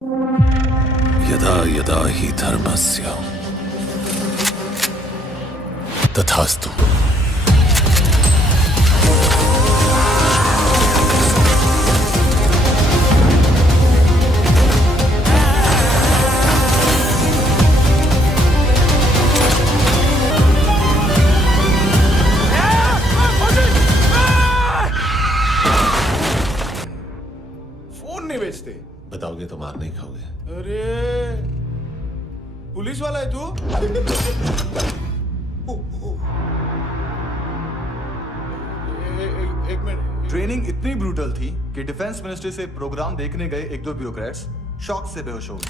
यदा यदा हि धर्मस्य तथास्तु। फोन नहीं बेचते? बताओगे तो मार नहीं खाओगे। अरे पुलिस वाला है तू? एक मिनट। ट्रेनिंग इतनी ब्रूटल थी कि डिफेंस मिनिस्ट्री से प्रोग्राम देखने गए एक दो ब्यूरोक्रेट्स शॉक से बेहोश हो गए।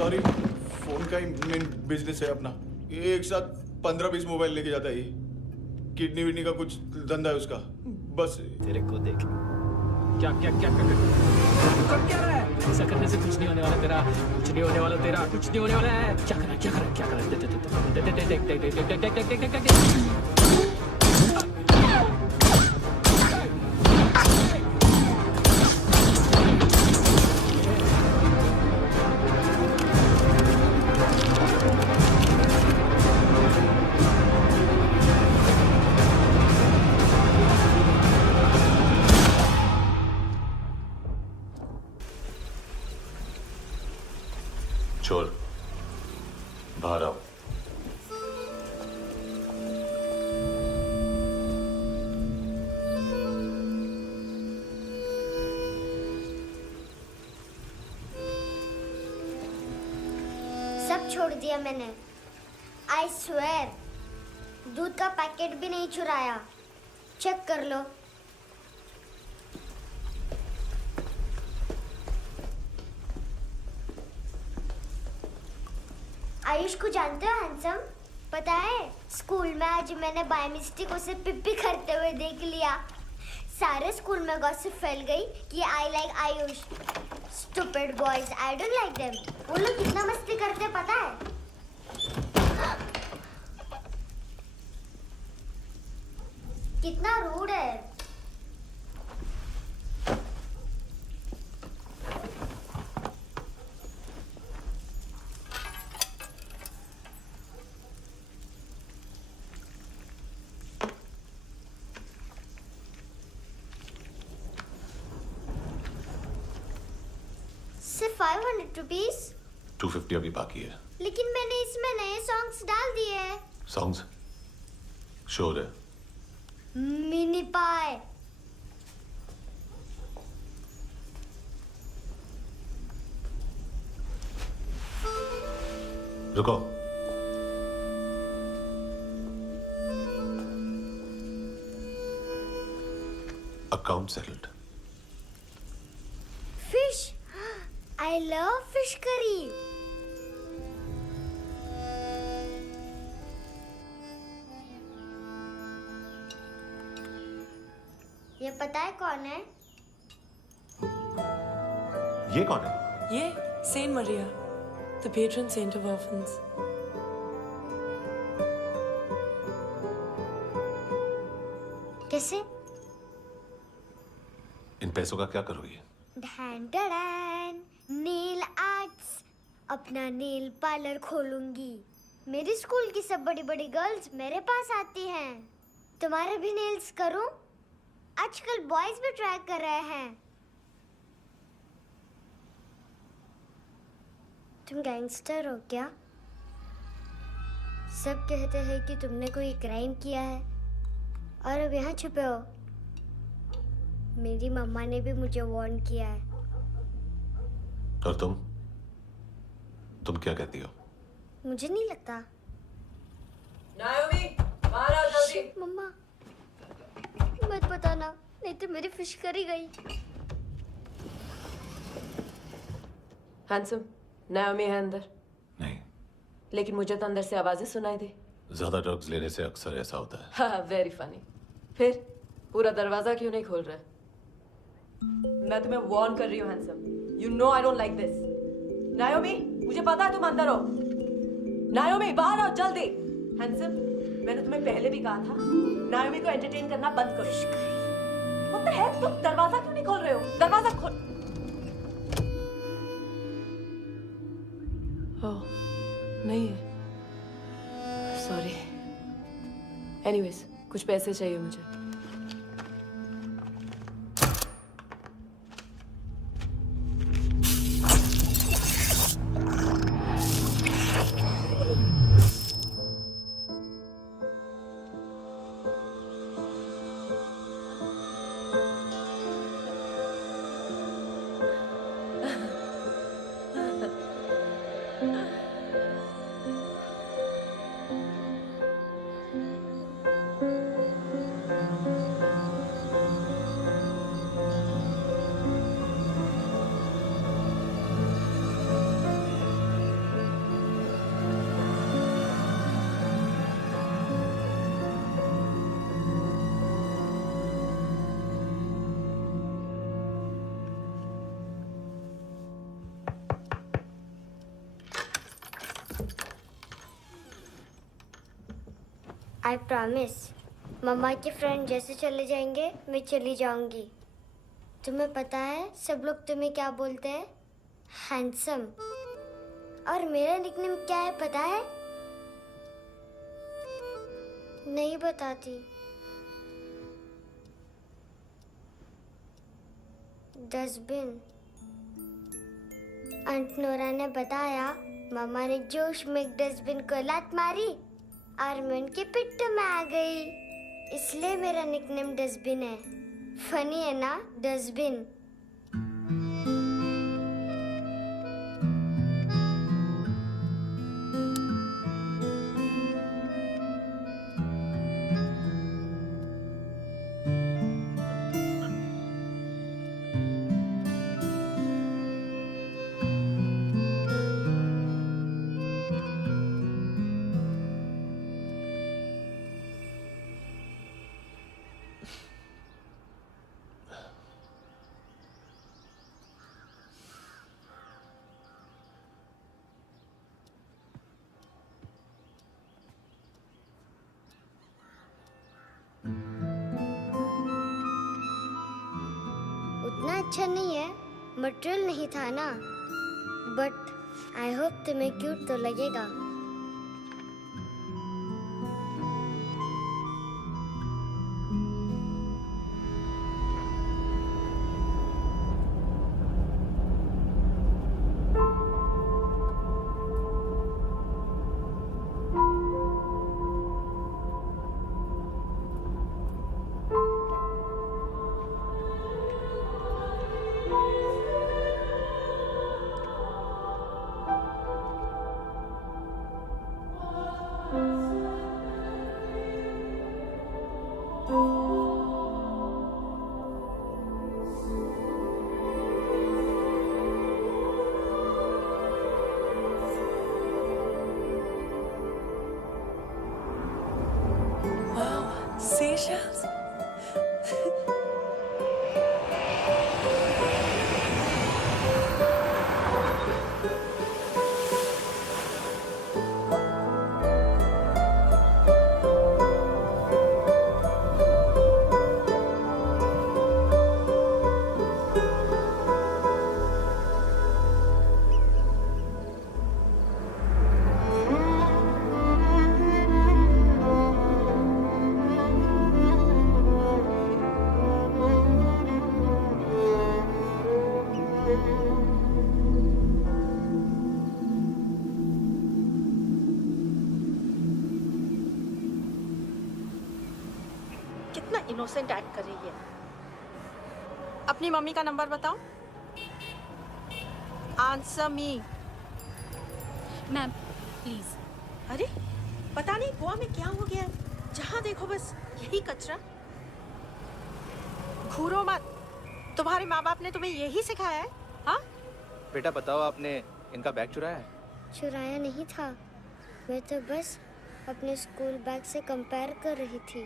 सॉरी, फोन का ही मेन बिजनेस है अपना। एक साथ 15-20 मोबाइल लेके जाता है ये। किडनी विडनी का कुछ धंधा है उसका। बस तेरे को देख क्या क्या क्या क्या कर क्या रहा है? ऐसा करने से कुछ नहीं होने वाला तेरा, कुछ नहीं होने वाला तेरा, कुछ नहीं होने वाला है। क्या करा क्या करा क्या करा? दे दे दे दे दे दे दे दे दे दे दे दे। चोर बाहर आओ। सब छोड़ दिया मैंने। आई स्वेर, दूध का पैकेट भी नहीं चुराया। चेक कर लो। आयुष को जानते हो हैंडसम? पता है, स्कूल में आज मैंने बाय मिस्टेक उसे पिप्पी करते हुए देख लिया। सारे स्कूल में गॉसिप फैल गई कि I like Ayush. Stupid boys, I don't like them. वो लोग कितना मस्ती करते पता है? कितना रूड है। सिर्फ 500 रुपीज? 250 अभी बाकी है। लेकिन मैंने इसमें नए सॉन्ग्स डाल दिए हैं। सॉन्ग्स शोर है। मिनी पाए। रुको। Account settled. Fish, I love fish curry. ये पता है कौन है? ये कौन है? ये Saint Maria, the patron saint of orphans. कैसे? इन पैसों का क्या करोगे? ढैन ढैन, नेल आर्ट्स। अपना नेल पार्लर खोलूंगी। मेरी स्कूल की सब बड़ी बड़ी गर्ल्स मेरे पास आती हैं। तुम्हारे भी नेल्स करूं? आजकल बॉयज भी ट्राई कर रहे हैं। तुम गैंगस्टर हो क्या? सब कहते हैं कि तुमने कोई क्राइम किया है और अब यहाँ छुपे हो। मेरी मम्मा ने भी मुझे वार्न किया है। और तुम क्या कहती हो? मुझे नहीं लगता। नायोमी, बाहर आओ जल्दी। मम्मा मत बताना, नहीं तो मेरी फिश करी गई। हैंडसम, नायोमी है अंदर, नहीं, लेकिन मुझे तो अंदर से आवाजें सुनाई दी। ज्यादा ड्रग्स लेने से अक्सर ऐसा होता है। हाँ, वेरी फनी। फिर पूरा दरवाजा क्यों नहीं खोल रहा? मैं तुम्हें वार्न कर रही हूँ handsome. You know I don't like this. नायोमी, मुझे पता है तुम अंदर हो। नायोमी, बाहर आओ जल्दी। हैंडसम, मैंने तुम्हें पहले भी कहा था नायोमी को एंटरटेन करना बंद करो। What the heck? तुम दरवाजा क्यों नहीं खोल रहे हो? दरवाजा खोल। ओह, नहीं है। सॉरी। एनीवेज, कुछ पैसे चाहिए मुझे। आई प्रॉमिस, मम्मा के फ्रेंड जैसे चले जाएंगे मैं चली जाऊंगी। तुम्हें पता है सब लोग तुम्हें क्या बोलते हैं? हैंडसम। और मेरा निकनेम क्या है पता है? नहीं बताती। डस्टबिन। आंट नोरा ने बताया मम्मा ने जोश में एक डस्टबिन को लात मारी और मैं उनके पिट्ठू में आ गई, इसलिए मेरा निकनेम डस्टबिन है। फनी है ना, डस्टबिन। उतना अच्छा नहीं है, मटेरियल नहीं था ना, बट आई होप तुम्हें क्यूट तो लगेगा। Wow, seashells. कितना इनोसेंट एक्ट कर रही है। अपनी मम्मी का नंबर बताओ। Answer me. Ma'am please. अरे पता नहीं गोवा में क्या हो गया है, जहाँ देखो बस यही कचरा। घूरो मत, तुम्हारे माँ बाप ने तुम्हें यही सिखाया है? हाँ बेटा बताओ, आपने इनका बैग चुराया है? चुराया नहीं था, मैं तो बस अपने स्कूल बैग से कंपेयर कर रही थी।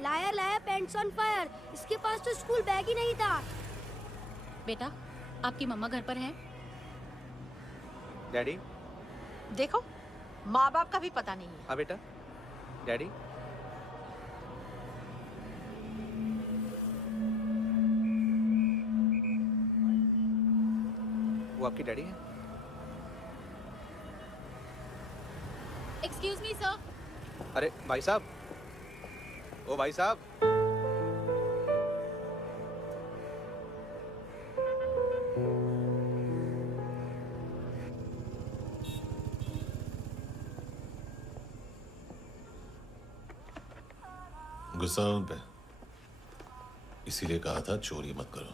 लाया लाया पैंट्स ऑन फायर, इसके पास तो स्कूल बैग ही नहीं था। बेटा आपकी मम्मा घर पर है? डैडी? देखो माँ बाप का भी पता नहीं है। हाँ बेटा। डैडी? वो आपकी डैडी है? Excuse me sir. अरे भाई साहब, ओ भाई साहब। गुस्सा उन पे, इसीलिए कहा था चोरी मत करो।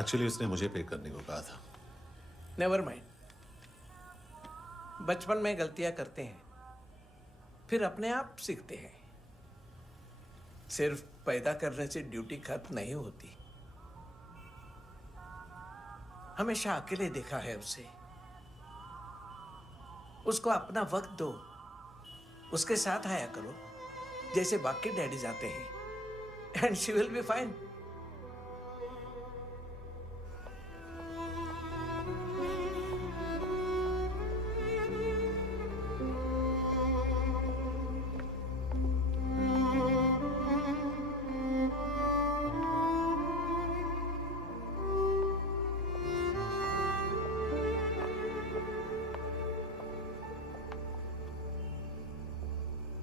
एक्चुअली उसने मुझे पे करने को कहा था। नेवर माइंड, बचपन में गलतियां करते हैं, फिर अपने आप सीखते हैं। सिर्फ पैदा करने से ड्यूटी खत्म नहीं होती। हमेशा अकेले देखा है उसे। उसको अपना वक्त दो, उसके साथ आया करो जैसे बाकी डैडीज आते हैं, and she will be fine.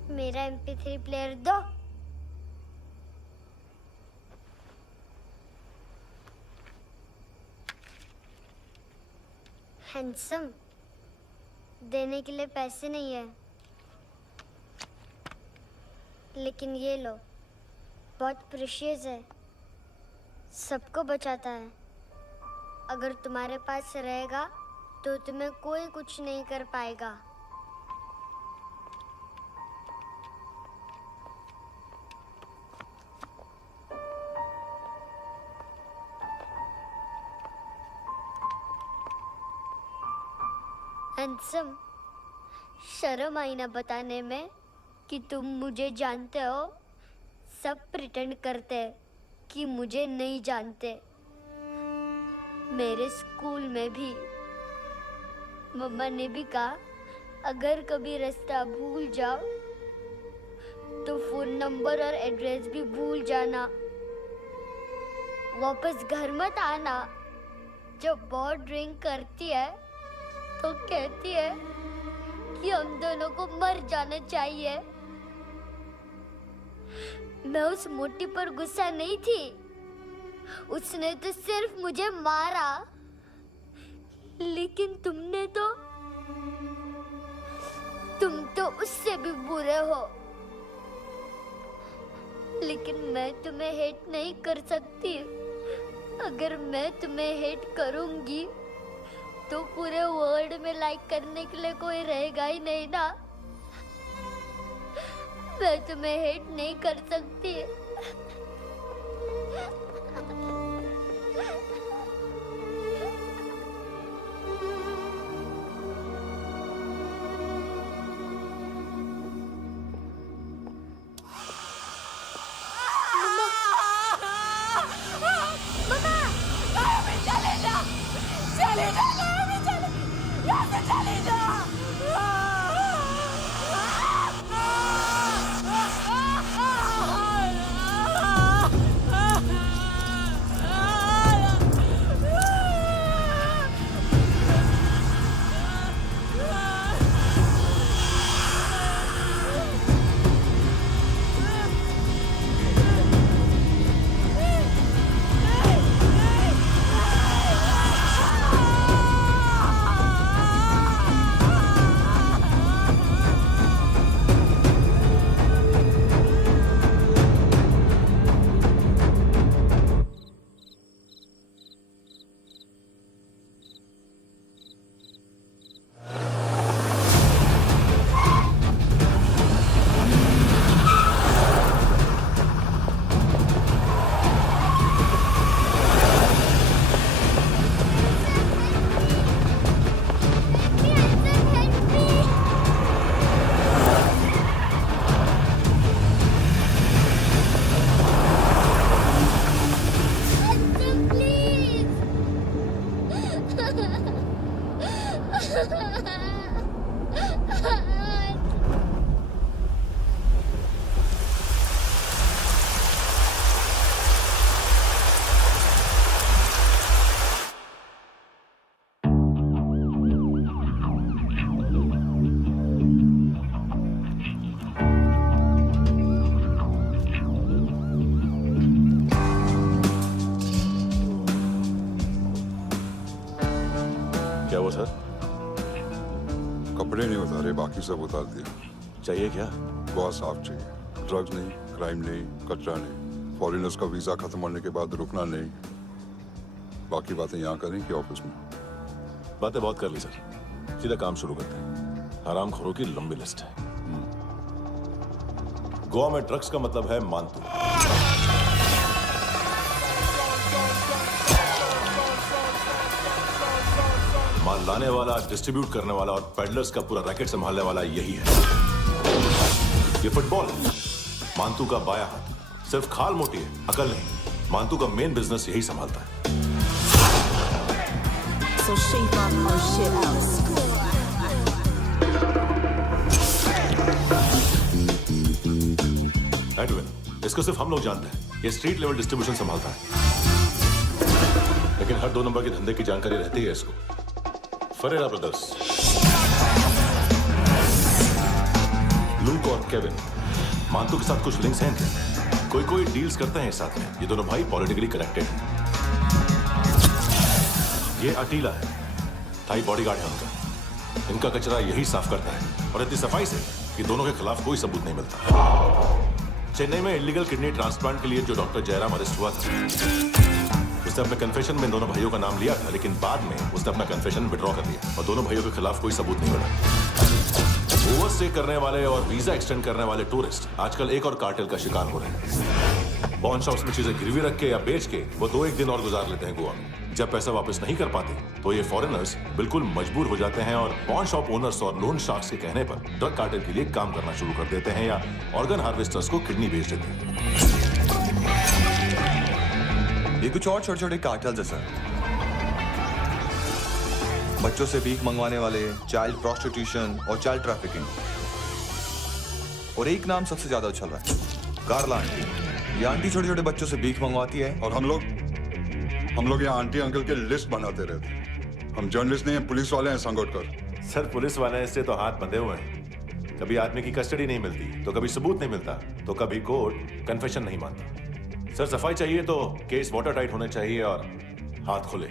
मेरा MP3 प्लेयर दो। हैंडसम, देने के लिए पैसे नहीं है, लेकिन ये लो, बहुत प्रेशियस है, सबको बचाता है। अगर तुम्हारे पास रहेगा तो तुम्हें कोई कुछ नहीं कर पाएगा। हैंडसम, शर्म आई ना बताने में कि तुम मुझे जानते हो। सब प्रिटेंड करते हैं कि मुझे नहीं जानते। मेरे स्कूल में भी मम्मा ने भी कहा, अगर कभी रास्ता भूल जाओ तो फोन नंबर और एड्रेस भी भूल जाना। वापस घर मत आना। जब बहुत ड्रिंक करती है तो कहती है कि हम दोनों को मर जाना चाहिए। मैं उस मोटी पर गुस्सा नहीं थी, उसने तो सिर्फ मुझे मारा। लेकिन तुम तो उससे भी बुरे हो। लेकिन मैं तुम्हें हेट नहीं कर सकती। अगर मैं तुम्हें हेट करूंगी तो पूरे वर्ल्ड में लाइक करने के लिए कोई रहेगा ही नहीं ना। मैं तुम्हें हेट नहीं कर सकती। क्या हुआ सर? कपड़े नहीं उतारे, बाकी सब उतार दिए। चाहिए क्या? बहुत साफ चाहिए। ड्रग्स नहीं, क्राइम नहीं, कचरा नहीं। फॉरेनर्स का वीजा खत्म होने के बाद रुकना नहीं। बाकी बातें यहाँ करें कि ऑफिस में? बातें बहुत कर ली सर, सीधा काम शुरू करते हैं। हरामखोरों की लंबी लिस्ट है। गोवा में ड्रग्स का मतलब है मानतू। माल लाने वाला, डिस्ट्रीब्यूट करने वाला और पेडलर्स का पूरा रैकेट संभालने वाला यही है। ये फुटबॉल है, मानतू का बाया हाथ। सिर्फ खाल मोटी है, अकल नहीं। मानतू का मेन बिजनेस यही संभालता है। So shape up our shit out. Edwin, इसको सिर्फ हम लोग जानते हैं। ये स्ट्रीट लेवल डिस्ट्रीब्यूशन संभालता है, लेकिन हर 2 नंबर के धंधे की जानकारी रहती है इसको। फरेरा ब्रदर्स, लूक और केविन, मानतू के साथ कुछ लिंक्स हैं क्या? कोई डील्स करते हैं साथ में। ये दोनों भाई पॉलिटिकली कनेक्टेड हैं। ये अटीला है, थाई बॉडीगार्ड है उनका। इनका कचरा यही साफ करता है, और इतनी सफाई से कि दोनों के खिलाफ कोई सबूत नहीं मिलता। चेन्नई में इलीगल किडनी ट्रांसप्लांट के लिए जो डॉक्टर जयराम अरेस्ट हुआ था, उसने अपने कन्फेशन में दोनों भाइयों का नाम लिया था, लेकिन बाद में उसने अपना कन्फेशन विड्रॉ कर लिया और दोनों भाइयों के खिलाफ कोई सबूत नहीं मिला। ओवरस्टे करने वाले और वीजा एक्सटेंड करने वाले टूरिस्ट आजकल एक और कार्टेल का शिकार हो रहे हैं। पॉन शॉप्स में चीजें गिरवी रख के या बेच के वो 2-1 दिन और गुजार लेते हैं गोवा में। जब पैसा वापस नहीं कर पाते तो ये फॉरेनर्स बिल्कुल मजबूर हो जाते हैं और पॉन शॉप ओनर्स और लोन शार्क्स के कहने पर ड्रग कार्टेल के लिए काम करना शुरू कर देते हैं या ऑर्गन हार्वेस्टर्स को किडनी बेच देते हैं। ये कुछ और छोटे छोटे कार्टेल्स है सर। बच्चों से भीख मंगवाने वाले, चाइल्ड प्रोस्टिट्यूशन और चाइल्ड ट्रैफिकिंग। और एक नाम सबसे ज्यादा उछल रहा है, कार्ला आंटी। ये आंटी छोटे छोटे बच्चों से भीख मंगवाती है। और हम लोग यहाँ आंटी अंकल के लिस्ट बनाते रहते हैं। हम जर्नलिस्ट नहीं हैं, पुलिस वाले हैं संगोटकर। सर पुलिस वाले इससे तो हाथ बंधे हुए हैं। कभी आदमी की कस्टडी नहीं मिलती, तो कभी सबूत नहीं मिलता, तो कभी कोर्ट कन्फेशन नहीं मानता। सर सफाई चाहिए तो केस वाटर टाइट होने चाहिए और हाथ खुले।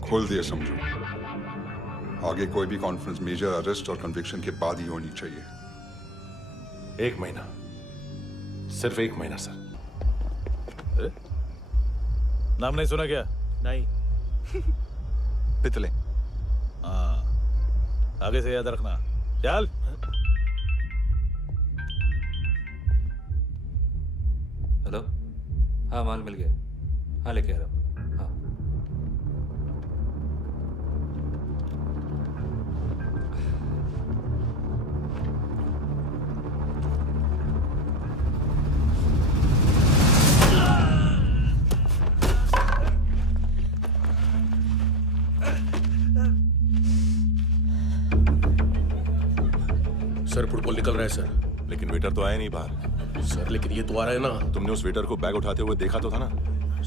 खोल दिए समझो। आगे कोई भी कॉन्फ्रेंस मेजर अरेस्ट और कन्विक्शन के बाद ही होनी चाहिए। 1 महीना, सिर्फ 1 महीना सर। नाम नहीं सुना क्या? नहीं। पितले। हाँ, आगे से याद रखना। चल। हेलो, हाँ माल मिल गया। हाँ लेके आ रहा हूँ। हाँ सर फुटबॉल निकल रहा है सर। लेकिन वेटर तो आया नहीं बाहर। सर लेकिन ये तो आ रहा है ना। तुमने उस वेटर को बैग उठाते हुए देखा तो था ना?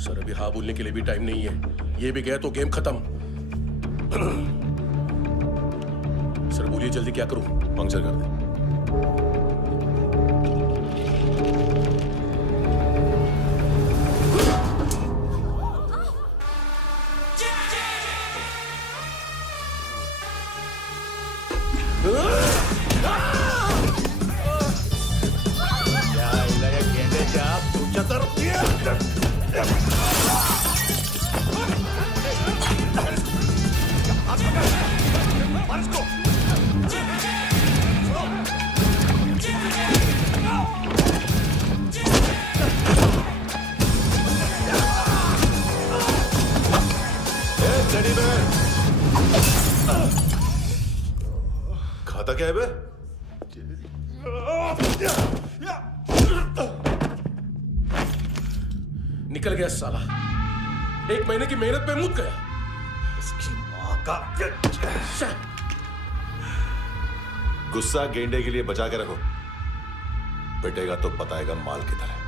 सर अभी हाँ बोलने के लिए भी टाइम नहीं है। ये भी गया तो गेम खत्म। सर बोलिए जल्दी क्या करूं? पंक्चर कर दे। खाता क्या है बे? निकल गया साला। 1 महीने की मेहनत पे मुक गया। इसकी माँ का गुस्सा गेंडे के लिए बचा के रखो, पिटेगा तो बताएगा माल की तरह।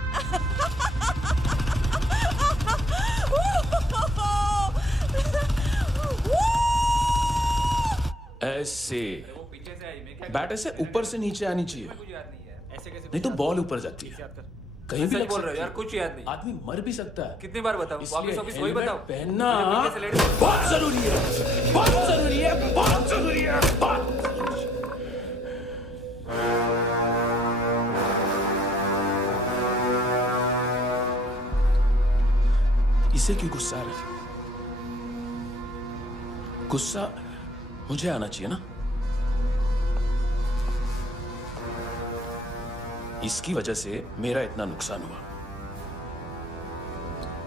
ऐसे बैट ऐसे ऊपर से नीचे आनी चाहिए, नहीं तो बॉल ऊपर जाती है। कहीं भी बोल रहे हो यार, कुछ याद नहीं। आदमी मर भी सकता है। कितनी बार बताऊं? वापस ऑफिस वही बताओ। पहनना बहुत जरूरी है, बहुत जरूरी है, बहुत जरूरी है, बहुत। इसे क्यों गुस्सा आ रहा है? गुस्सा मुझे आना चाहिए ना। इसकी वजह से मेरा इतना नुकसान हुआ,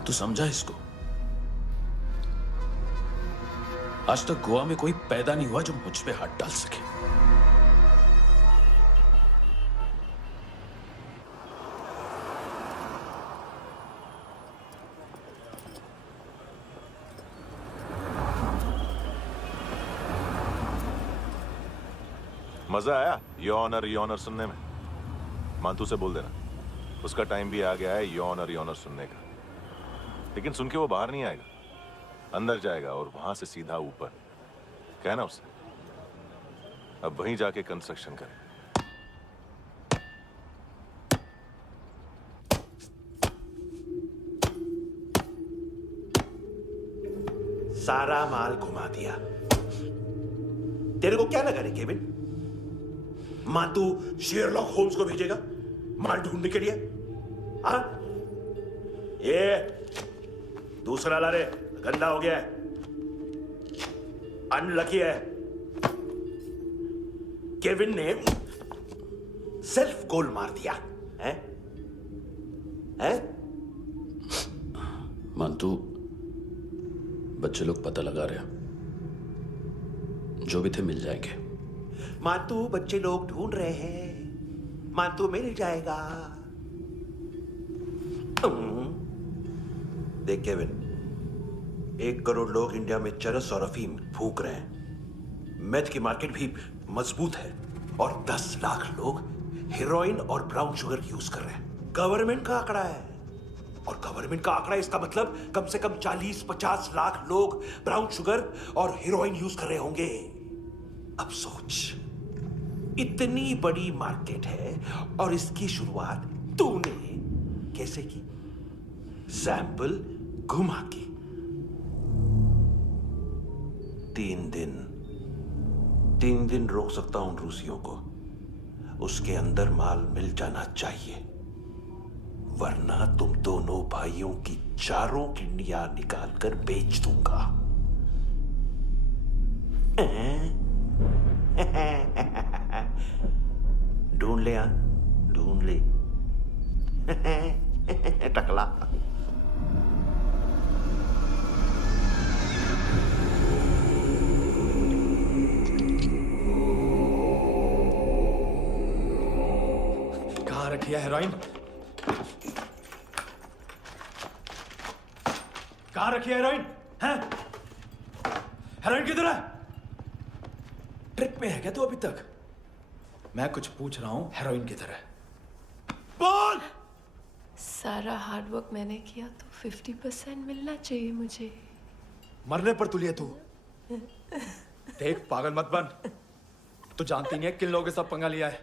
तू समझा इसको? आज तक गोवा में कोई पैदा नहीं हुआ जो मुझ पे हाथ डाल सके। मजा आया यॉनर सुनने में? मानतू से बोल देना, उसका टाइम भी आ गया है यॉनर सुनने का। लेकिन सुन के वो बाहर नहीं आएगा, अंदर जाएगा और वहां से सीधा ऊपर। कहना उससे अब वहीं जाके कंस्ट्रक्शन करे। सारा माल घुमा दिया। तेरे को क्या लगा रे केविन? मां तू शेरलॉक होम्स को भेजेगा माल ढूंढने के लिए? हाँ? ये दूसरा ला रे, गंदा हो गया है, अनलकी है। केविन ने सेल्फ गोल मार दिया है? मानतू, बच्चे लोग पता लगा रहे हैं, जो भी थे मिल जाएंगे। मातू बच्चे लोग ढूंढ रहे हैं, मातू मिल जाएगा। देख केविन, 1 करोड़ लोग इंडिया में चरस और अफीम फूंक रहे हैं। मैथ की मार्केट भी मजबूत है और 10 लाख लोग हेरोइन और ब्राउन शुगर यूज कर रहे हैं। गवर्नमेंट का आंकड़ा है, और गवर्नमेंट का आंकड़ा इसका मतलब कम से कम 40-50 लाख लोग ब्राउन शुगर और हेरोइन यूज कर रहे होंगे। अब सोच, इतनी बड़ी मार्केट है और इसकी शुरुआत तूने कैसे की? सैंपल घुमा के। 3 दिन रोक सकता हूं रूसियों को, उसके अंदर माल मिल जाना चाहिए, वरना तुम दोनों भाइयों की 4 किडनियां निकाल कर बेच दूंगा। ढूंढ ले, ढूंढ ले टकला। कहाँ रखी है हेरोइन? कहाँ रखी है हेरोइन? हैं? हेरोइन किधर है? ट्रिप में है क्या तू अभी तक? मैं कुछ पूछ रहा हूं, हेरोइन किधर है? बोल! सारा हार्डवर्क मैंने किया तो 50% मिलना चाहिए मुझे। मरने पर तुलिए तू। देख, पागल मत बन। तू जानती नहीं है किन लोगों के साथ पंगा लिया है,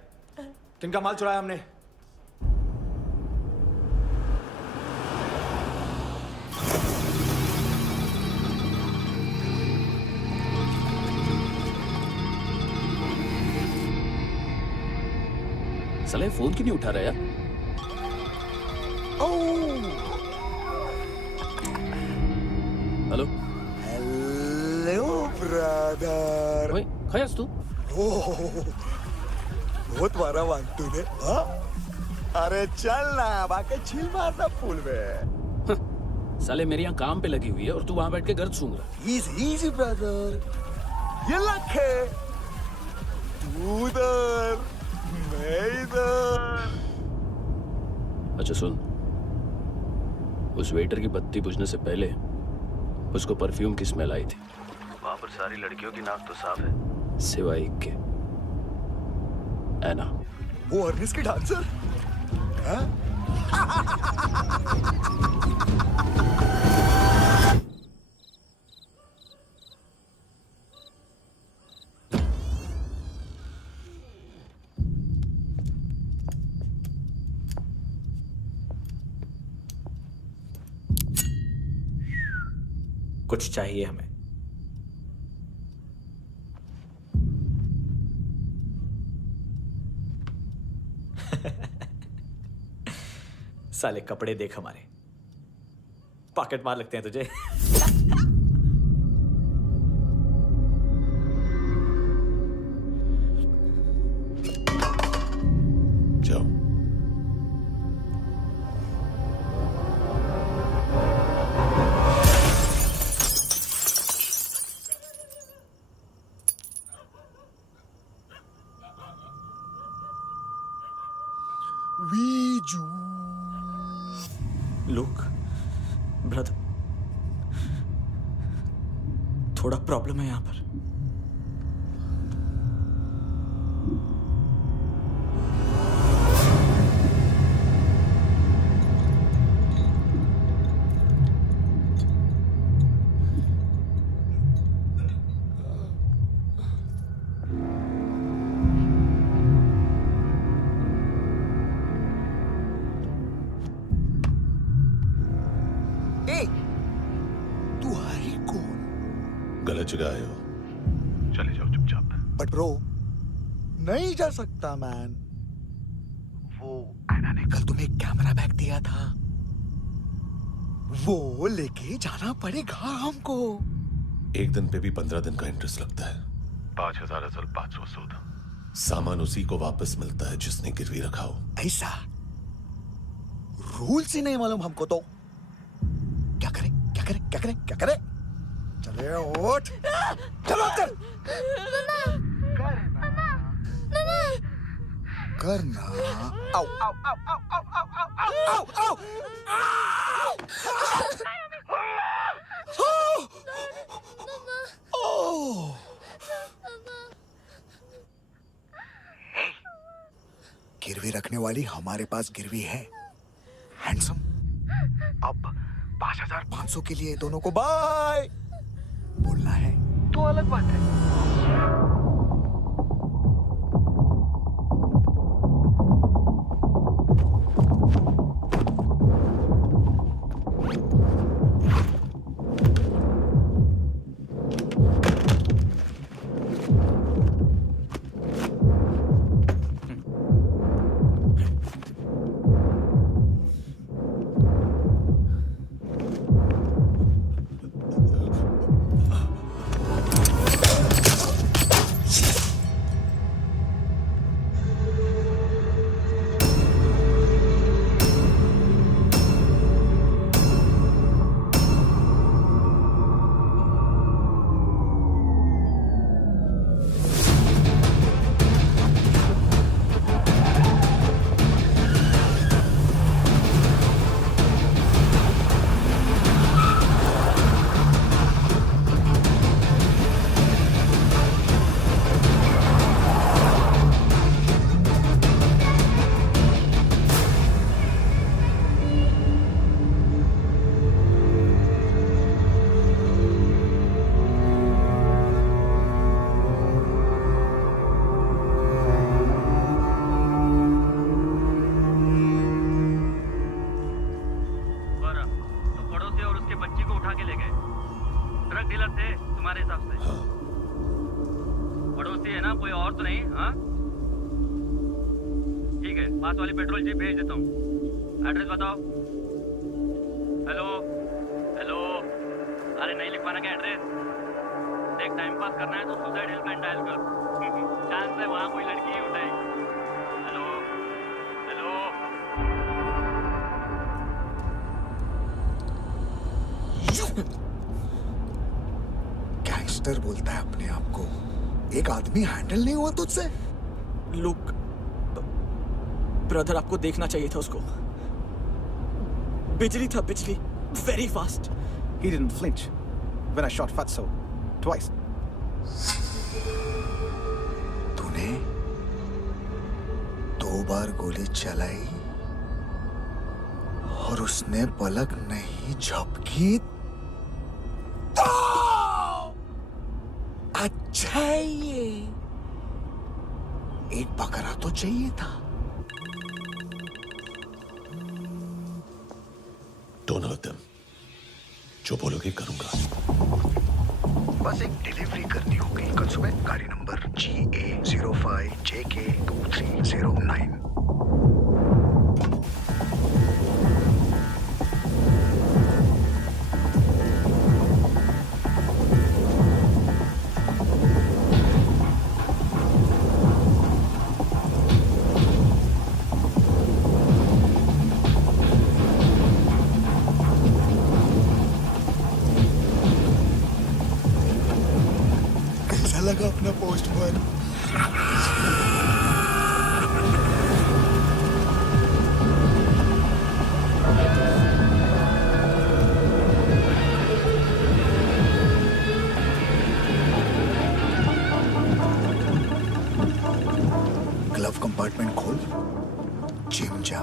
किनका माल चुराया हमने। साले फोन क्यों नहीं उठा रहा यार? Hello hello brother. ओए, खयास तू? बहुत मारा वांटू ने। हाँ? अरे चल ना, बाकी चिल मारना पूल में। साले मेरी यहाँ काम पे लगी हुई है और तू वहां बैठ के गर्द सूंघ रहा। इजी ब्रदर, ये लक है। तू उधर, मैं इधर। अच्छा सुन, उस वेटर की बत्ती बुझने से पहले उसको परफ्यूम की स्मेल आई थी। वहां पर सारी लड़कियों की नाक तो साफ है, सिवाय एक के। एना। वो अर्निस की डांसर? हाँ? कुछ चाहिए हमें। साले कपड़े देख हमारे, पॉकेट मार लगते हैं तुझे। जाओ। वीजू। लुक ब्रदर, थोड़ा प्रॉब्लम है यहां पर। तू है कौन? गलत जगह आए हो, चले जाओ चुपचाप। बट ब्रो, नहीं जा सकता मैन। वो एना ने कल तुम्हें एक कैमरा बैग दिया था, वो लेके जाना पड़ेगा हमको। एक दिन पे भी 15 दिन का इंटरेस्ट लगता है। 5,000 असल 500 सूद। सामान उसी को वापस मिलता है जिसने गिरवी रखा हो। ऐसा रूल्स ही नहीं मालूम हमको तो। क्या करें क्या करें क्या करें क्या करें? चले उठ, चलो चल। करना। आओ आओ आओ आओ आओ आओ आओ आओ आओ। गिरवी रखने वाली हमारे पास गिरवी है। हैंडसम, अब 5,500 के लिए दोनों को बाय बोलना है तो अलग बात है। पास वाली पेट्रोल जीप भेज देता हूँ। एड्रेस बताओ। हेलो हेलो, अरे नहीं लिख पाना क्या एड्रेस? देख, टाइम पास करना है तो सुसाइड हेल्पलाइन डायल कर। चांस है वहाँ कोई लड़की ही उठाएगी। Hello hello. गैंगस्टर बोलता है अपने आप को। एक आदमी हैंडल नहीं हुआ तुझसे? लुक ब्रदर, आपको देखना चाहिए था उसको। बिजली था, बिजली, very fast. He didn't flinch when I shot Fatso twice. तूने बार गोली चलाई और उसने पलक नहीं झपकी तो अच्छा ये एक बकरा तो चाहिए था। दोनों एकदम जो बोलोगे करूंगा। बस एक डिलीवरी करनी होगी कल सुबह। गाड़ी नंबर GA05JK2309। कैसा लगा अपना पोस्टमैन? ग्लव कंपार्टमेंट खोल, जिम जा।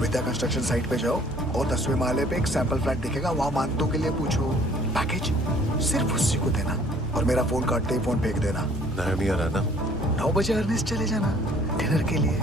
विद्या कंस्ट्रक्शन साइट पे जाओ और 10वें माले पे एक सैंपल फ्लैट दिखेगा, वहां मानतों के लिए पूछो। पैकेज सिर्फ उसी को देना और मेरा फोन काटते ही फोन फेंक देना। नायोमी आ रहा ना? 9 बजे अर्नेस्ट चले जाना डिनर के लिए।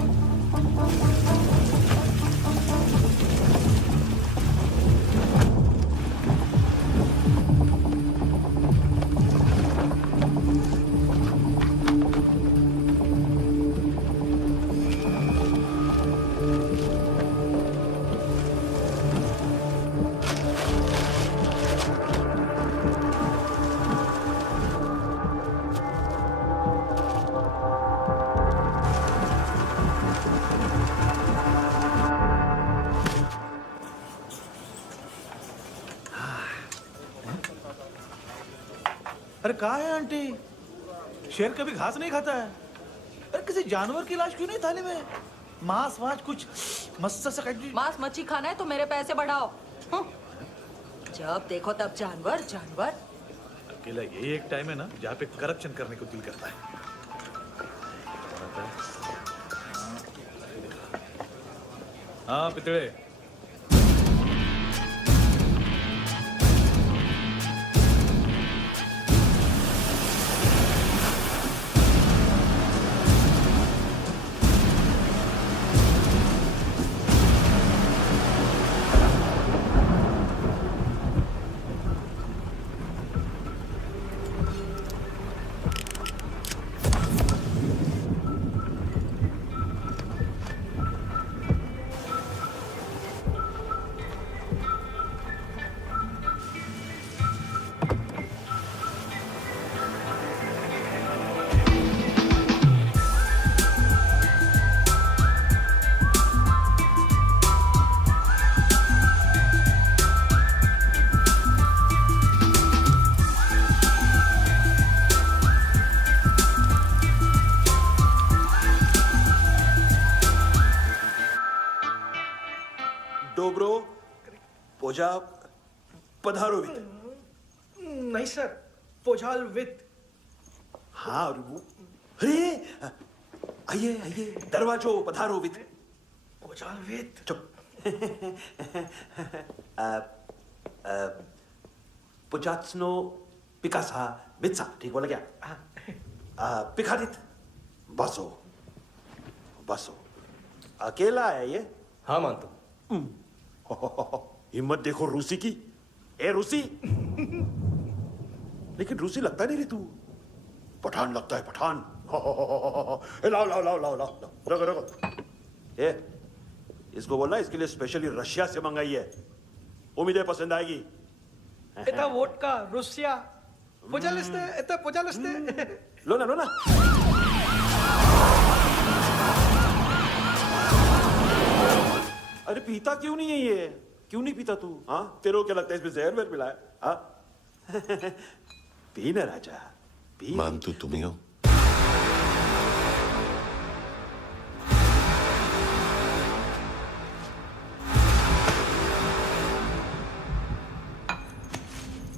अरे कहा है आंटी? शेर कभी घास नहीं खाता है। अरे किसी जानवर की लाश क्यों नहीं थाली में? मांस वास कुछ मस्त सा मांस मच्छी खाना है तो मेरे पैसे बढ़ाओ। जब देखो तब जानवर जानवर। अकेला यही एक टाइम है ना जहाँ पे करप्शन करने को दिल करता है। हाँ पितड़े। डोब्रो पोजा पधारो वित। नहीं सर, पोजाल विथ। हाँ और वो अरे आइए आइए दरवाजो पधारो वित। पोजाल विथ। चुप। पुजात्सनो पिकासा बित्सा, ठीक बोला क्या? पिखादित बसो बसो। अकेला है ये? हाँ मानतो। हिम्मत देखो रूसी की। ए रूसी। लेकिन रूसी लगता नहीं रे तू, पठान लगता है पठान। लाओ लाओ लाओ लाओ लाओ रखो रखो। ए इसको बोलना इसके लिए स्पेशली रशिया से मंगाई है, उम्मीद है पसंद आएगी। इतना वोडका रुसिया पोजालिस्ते इतना पोजालिस्ते। लो ना लो ना। अरे पीता क्यों नहीं है ये? क्यों नहीं पीता तू? हाँ तेरे को क्या लगता है इसमें जहर वहर मिला है? हाँ पी ना राजा पी। मान तू तुम ही हो।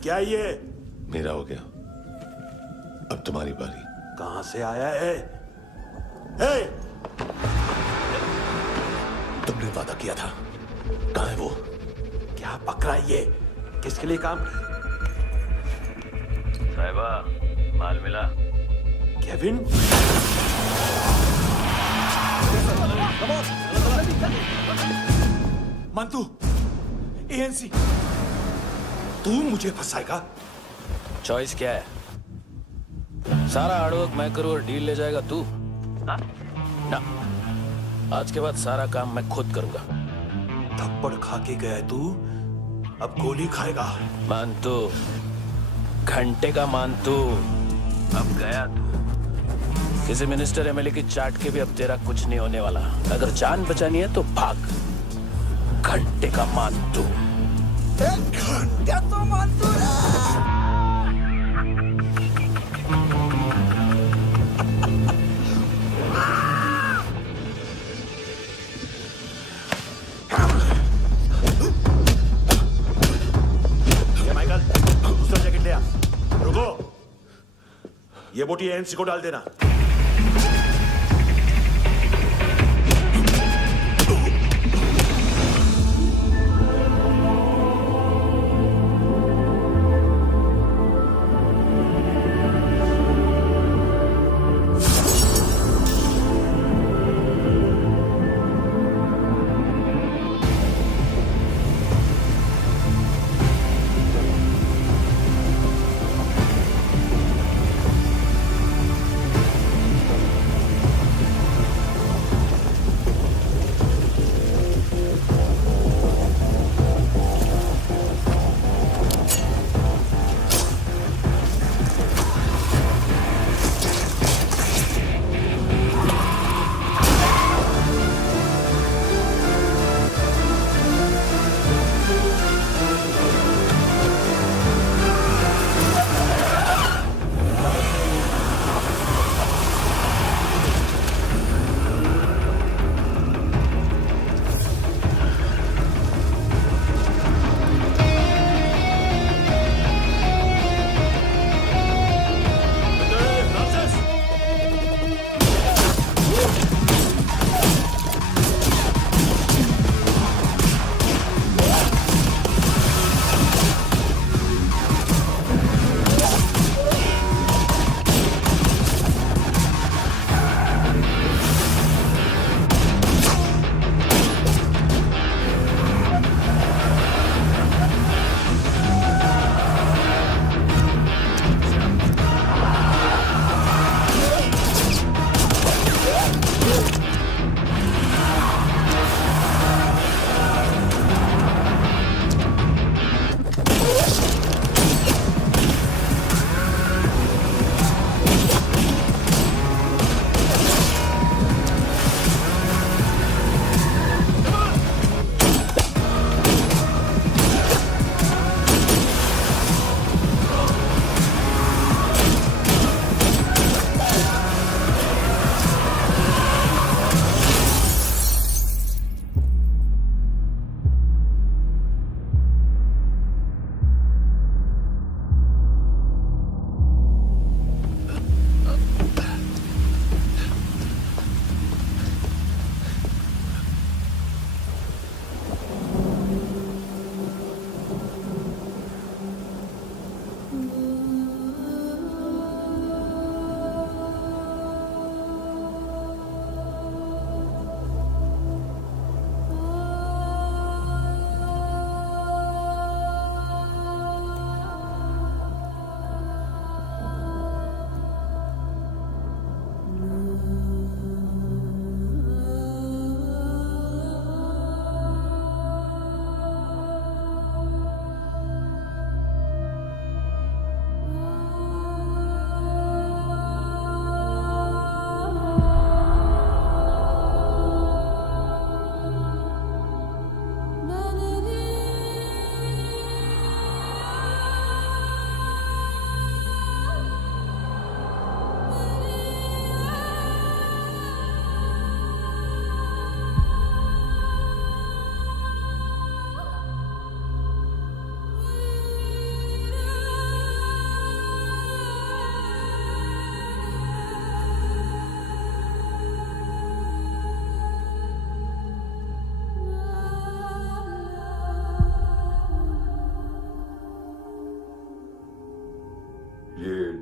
क्या ये? मेरा हो गया, अब तुम्हारी बारी। कहां से आया है? हे! तुमने वादा किया था, कहां है वो? क्या पकड़ा ये? किसके लिए काम? साहिबा, माल मिला? केविन? मंतू, एएनसी। तू मुझे फंसाएगा? चॉइस क्या है? सारा हार्डवर्क मैं करूं और डील ले जाएगा तू? ना, आज के बाद सारा काम मैं खुद करूंगा। थप्पड़ खा के गया तू, अब गोली खाएगा। मानतू, घंटे का मानतू, अब गया तू। किसी मिनिस्टर एमएलए की चाट के भी अब तेरा कुछ नहीं होने वाला। अगर जान बचानी है तो भाग। घंटे का मानतू। घंटे तो मानतू माइकल, दूसरा जैकेट ले आ। रुको, ये बोटी एएनसी को डाल देना।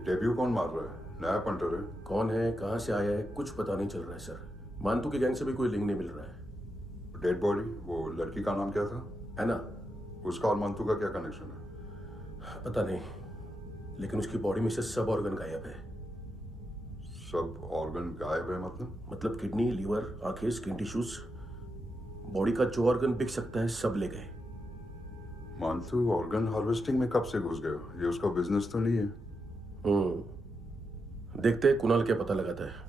डेब्यू कौन मार रहा है? नया पंटर है। कौन है, कहाँ से आया है, कुछ पता नहीं चल रहा है सर। मानतू की गैंग से भी कोई लिंक नहीं मिल रहा है। डेड बॉडी, वो लड़की का नाम क्या था? है ना? उसका और मंतू का क्या कनेक्शन है? पता नहीं, लेकिन उसकी बॉडी में से सब ऑर्गन गायब है। सब ऑर्गन गायब है मतलब किडनी, लीवर, आंखें, स्किन टिश्यूज, बॉडी का जो ऑर्गन बिक सकता है सब ले गए। मंतू ऑर्गन हार्वेस्टिंग में कब से घुस गए? ये उसका बिजनेस तो नहीं है? देखते हैं कुणाल क्या पता लगाता है।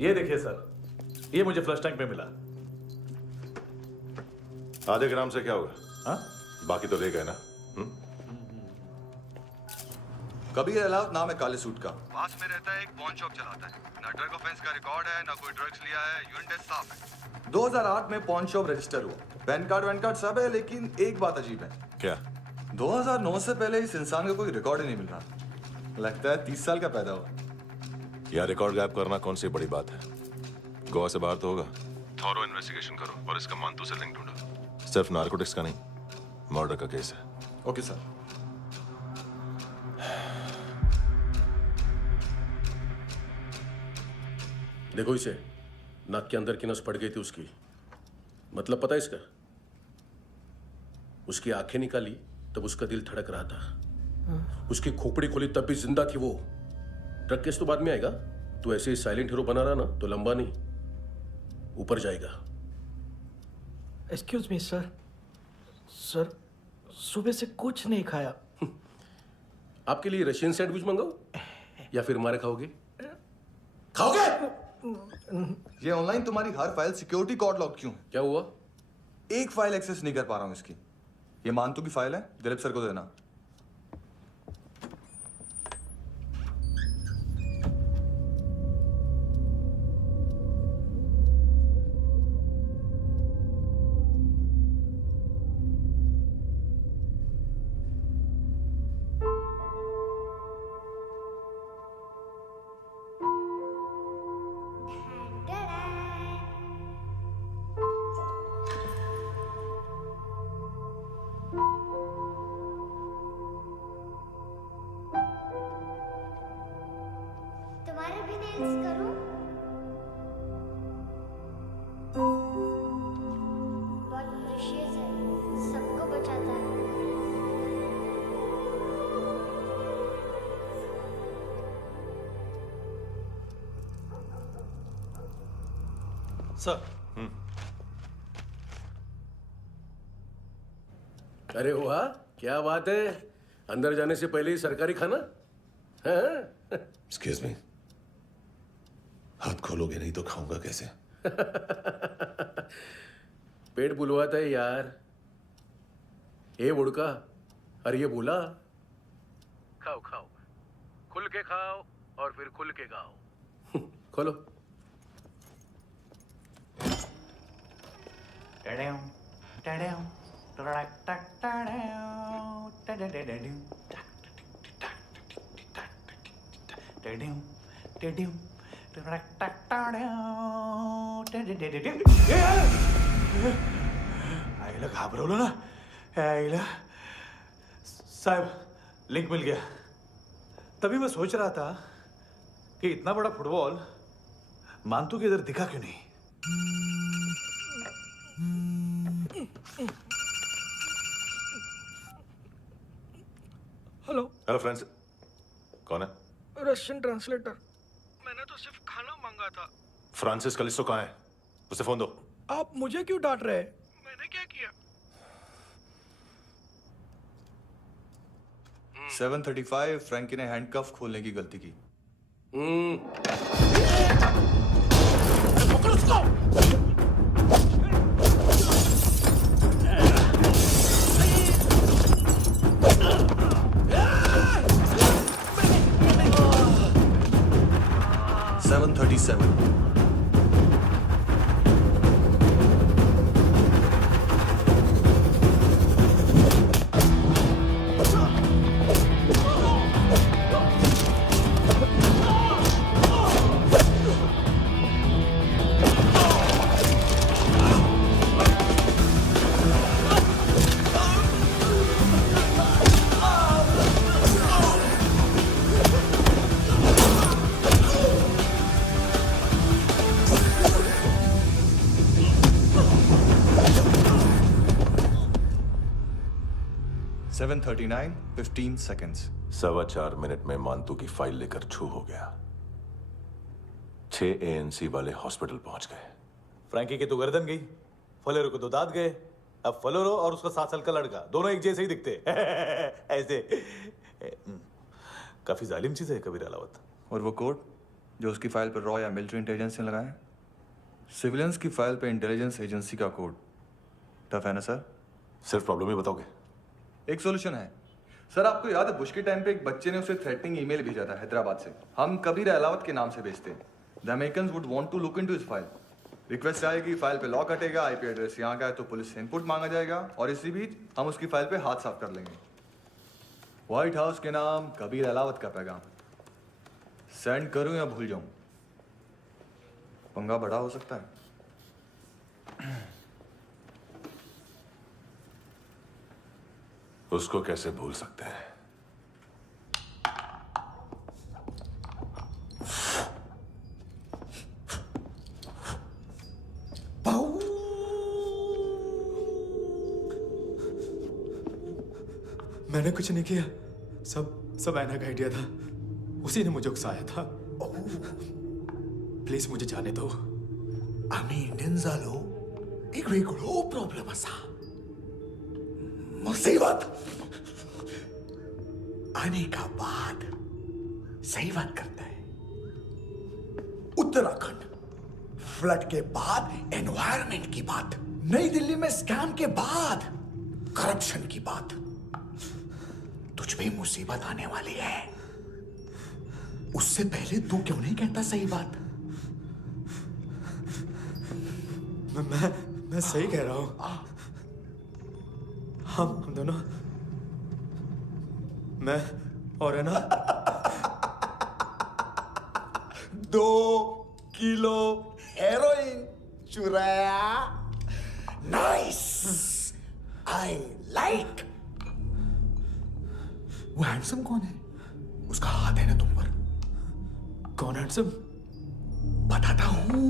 ये देखिए सर, ये मुझे फ्लश टैंक में मिला। आधे ग्राम से क्या होगा? हाँ? बाकी तो ले गए ना? कबीर अलाउद्दीन नाम है काले सूट का। पास में रहता है, एक पॉन शॉप चलाता है। ना ड्रग ऑफेंस का रिकॉर्ड है, ना कोई ड्रग्स लिया है। यूरिन टेस्ट साफ है। 2008 में पॉन शॉप रजिस्टर हुआ। पैन कार्ड सब है, लेकिन एक बात अजीब है। क्या? 2009 से पहले इस इंसान का कोई रिकॉर्ड ही नहीं मिल रहा। लगता है 30 साल का पैदा हुआ। यार रिकॉर्ड गायब करना कौन सी बड़ी बात है? गोवा से बाहर तो होगा। थॉरो इन्वेस्टिगेशन करो और इसका मंतू से लिंक ढूंढो। सिर्फ नारकोटिक्स का नहीं, मर्डर का केस है। Okay sir. देखो इसे, नाक के अंदर की नस पड़ गई थी उसकी। मतलब पता है इसका? उसकी आंखें निकाली तब उसका दिल धड़क रहा था। उसकी खोपड़ी खोली तब भी जिंदा थी वो। ड्रग केस तो बाद में आएगा। तो ऐसे ही साइलेंट हीरो बना रहा ना तो लंबा नहीं, ऊपर जाएगा। Excuse me sir. सर, सुबह से कुछ नहीं खाया। आपके लिए रशियन सैंडविच मंगाओ या फिर हमारे खाओगे? खाओगे? ये ऑनलाइन तुम्हारी हर फाइल सिक्योरिटी कोड लॉक क्यों है? क्या हुआ? एक फाइल एक्सेस नहीं कर पा रहा हूं इसकी। ये मानतू की फाइल है, दिलीप सर को देना। तुम्हारे भी नेल्स करूं? बहुत प्रेशियस है, सबको बचाता है। सर। अरे वाह, क्या बात है। अंदर जाने से पहले ही सरकारी खाना। एक्सक्यूज मी, हाथ खोलोगे नहीं तो खाऊंगा कैसे? पेट बुलवाता है यार। ए बुड़का, अरे ये बोला। खाओ खाओ, खुल के खाओ और फिर खुल के गाओ। खोलो। आईला घाबरवलं ना। आईला साहब, लिंक मिल गया। तभी मैं सोच रहा था कि इतना बड़ा फुटबॉल मानतू के इधर दिखा क्यों नहीं। हेलो। हेलो फ्रेंड्स, कौन है? Russian translator. मैंने तो सिर्फ खाना मांगा था। फ्रांसिस कलिस्टो कहाँ है? उसे फोन दो। आप मुझे क्यों डांट रहे हैं? मैंने क्या किया? 735 फ्रैंकी ने हैंडकफ खोलने की गलती की। पकड़ो उसको। 737। 7:39, 15 seconds. 4.25 मिनट में मानतू की फाइल लेकर छू हो गया। 6 ANC वाले हॉस्पिटल पहुंच गए। फ्रैंकी की तो गर्दन गई, फलेरो को तो दांत गए। अब फलेरो और उसका 7 साल का लड़का दोनों एक जैसे ही दिखते ऐसे। काफी जालिम चीज है कबीर अलावत। और वो कोड जो उसकी फाइल पर रॉ या मिलिट्री इंटेलिजेंस ने लगाया, सिविलियंस की फाइल पे इंटेलिजेंस एजेंसी का कोड। टफ है ना सर? सिर्फ प्रॉब्लम ही बताओगे? एक सॉल्यूशन है सर। आपको याद है बुश के टाइम पे एक बच्चे ने उसे थ्रेटनिंग ईमेल भेजा था हैदराबाद से। हम कबीर अलावत के नाम से भेजते हैं। The Americans would want to look into his file. Request आएगी, फाइल पे लॉक हटेगा, आईपी एड्रेस यहाँ का है तो पुलिस से इनपुट मांगा जाएगा और इसी बीच हम उसकी फाइल पे हाथ साफ कर लेंगे। व्हाइट हाउस के नाम कबीर अलावत का पैगाम। सेंड करूं या भूल जाऊं? पंगा बड़ा हो सकता है। उसको कैसे भूल सकते हैं? मैंने कुछ नहीं किया, सब ऐना का आइडिया था। उसी ने मुझे उकसाया था। प्लीज मुझे जाने दो। आम्ही इंडियन झालो एक वेगळो प्रॉब्लेम असा, मुसीबत आने का बाद। सही बात करता है। उत्तराखंड फ्लड के बाद एनवायरनमेंट की बात, नई दिल्ली में स्कैम के बाद करप्शन की बात। तुझ पे मुसीबत आने वाली है, उससे पहले तू क्यों नहीं कहता सही बात? मैं सही कह रहा हूं। हम दोनों, मैं और है ना 2 किलो हेरोइन चुराया। Nice, I like. वो हैंडसम कौन है? उसका हाथ है ना तुम पर? कौन हैंडसम? बताता हूं।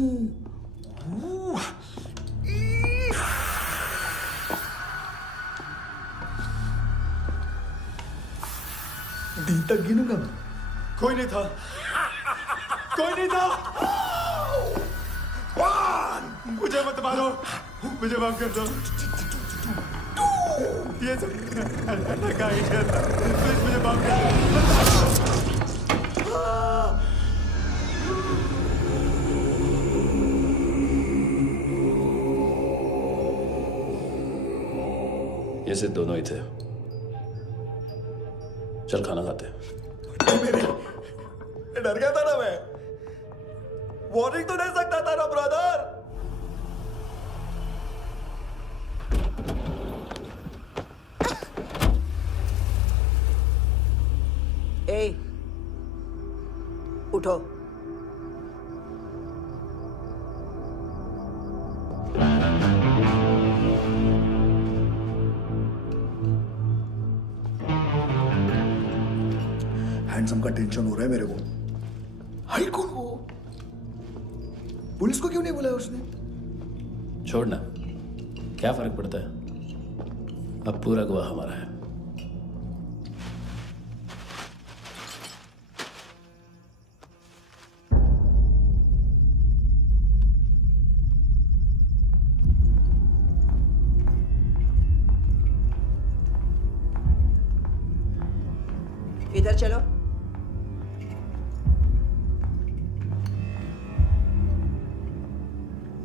दिन तक गिनूंगा मैं। कोई नहीं था, कोई नहीं था। मुझे मत मारो, मुझे माफ कर दो। ये सब का आइडिया था। प्लीज मुझे माफ कर दो। ये सिर्फ दोनों ही थे। चल खाना खाते। डर गया था ना मैं। वार्निंग तो दे सकता था ना ब्रदर। ए, उठो। हैंडसम का टेंशन हो रहा है मेरे को। हाई कौन वो? पुलिस को क्यों नहीं बुलाया उसने? छोड़ना, क्या फर्क पड़ता है? अब पूरा गवाह हमारा है। इधर चलो।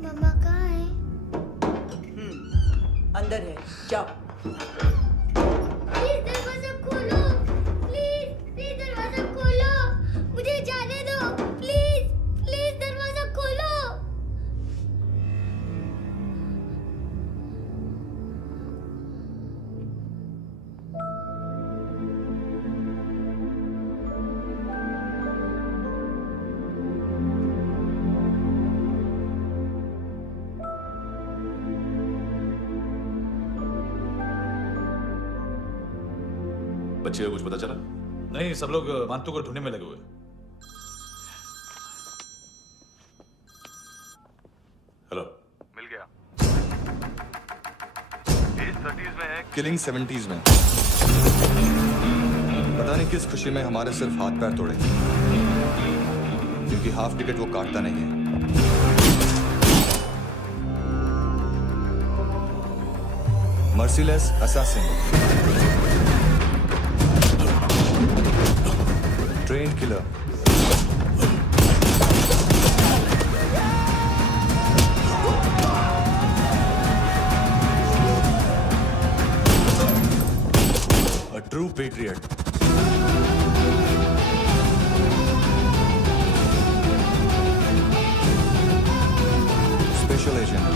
मम्मा कहाँ है? अंदर है, जाओ। प्लीज दरवाजा खोलो, प्लीज दरवाजा खोलो, मुझे जाने दो। प्लीज दरवाजा खोलो। बच्चे को कुछ पता चला? नहीं, सब लोग मानतू को ढूंढने में लगे हुए। हेलो, मिल गया। एज 30s में है, किलिंग 70s में। पता नहीं किस खुशी में हमारे सिर्फ हाथ पैर तोड़े, क्योंकि हाफ टिकट वो काटता नहीं है। Merciless assassin, train killer, a true patriot. Special agent.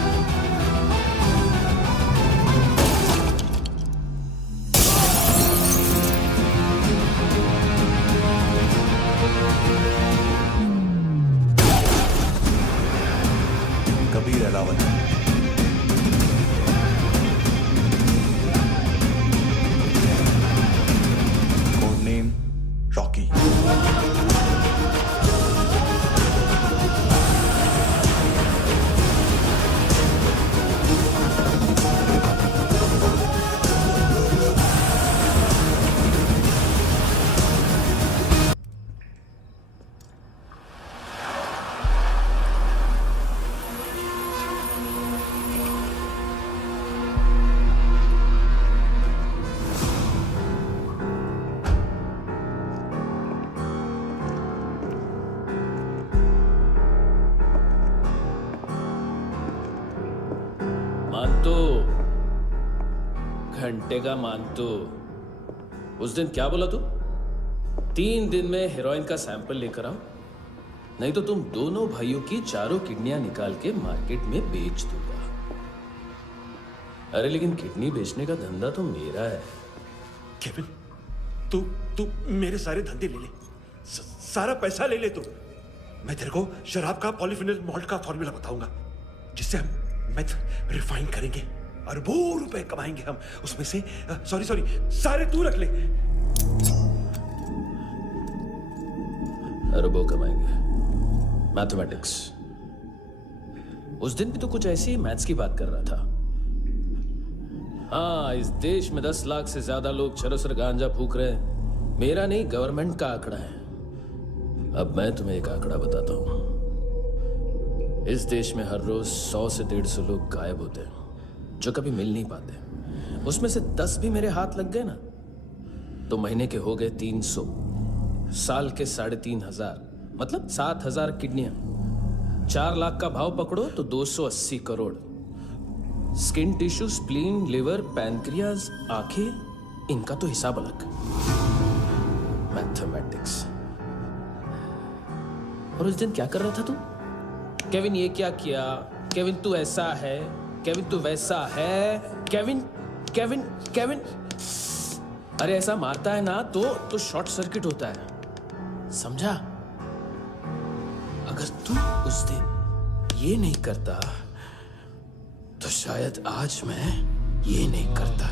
Kabir Ahlawat. Code name Rocky. मानतो, घंटे का मानतो। उस दिन क्या बोला तू? 3 दिन में हेरोइन का सैंपल लेकर आओ, नहीं तो तुम दोनों भाइयों की चारों किडनियां निकाल के मार्केट में बेच दूंगा। अरे लेकिन किडनी बेचने का धंधा तो मेरा है। केविन, तू मेरे सारे धंधे ले ले, सारा पैसा ले ले तू। मैं तेरे को शराब का पॉलीफिनल मॉल्ट का फॉर्मूला बताऊंगा, जिससे हम मेथ रिफाइन करेंगे, अरबों रुपए कमाएंगे हम उसमें से। सॉरी सारे तू रख ले। अरबों कमाएंगे, मैथमेटिक्स। उस दिन भी तो कुछ ऐसी ही मैथ्स की बात कर रहा था। हाँ, इस देश में 10 लाख से ज्यादा लोग चरस और गांजा फूक रहे हैं। मेरा नहीं, गवर्नमेंट का आंकड़ा है। अब मैं तुम्हें एक आंकड़ा बताता हूं। इस देश में हर रोज 100 से 150 लोग गायब होते हैं, जो कभी मिल नहीं पाते। उसमें से 10 भी मेरे हाथ लग गए ना, तो महीने के हो गए 300, साल के 3,500, मतलब 7,000 किडनियां। 4 लाख का भाव पकड़ो तो 280 crore. Skin tissue, spleen, liver, pancreas, आंखें, इनका तो हिसाब अलग। मैथमेटिक्स। और उस दिन क्या कर रहा था तू? केविन ये क्या किया, केविन तू ऐसा है, केविन तू वैसा है, केविन केविन केविन। अरे ऐसा मारता है ना तो शॉर्ट सर्किट होता है, समझा? अगर तू उस दिन ये नहीं करता तो शायद आज मैं ये नहीं करता।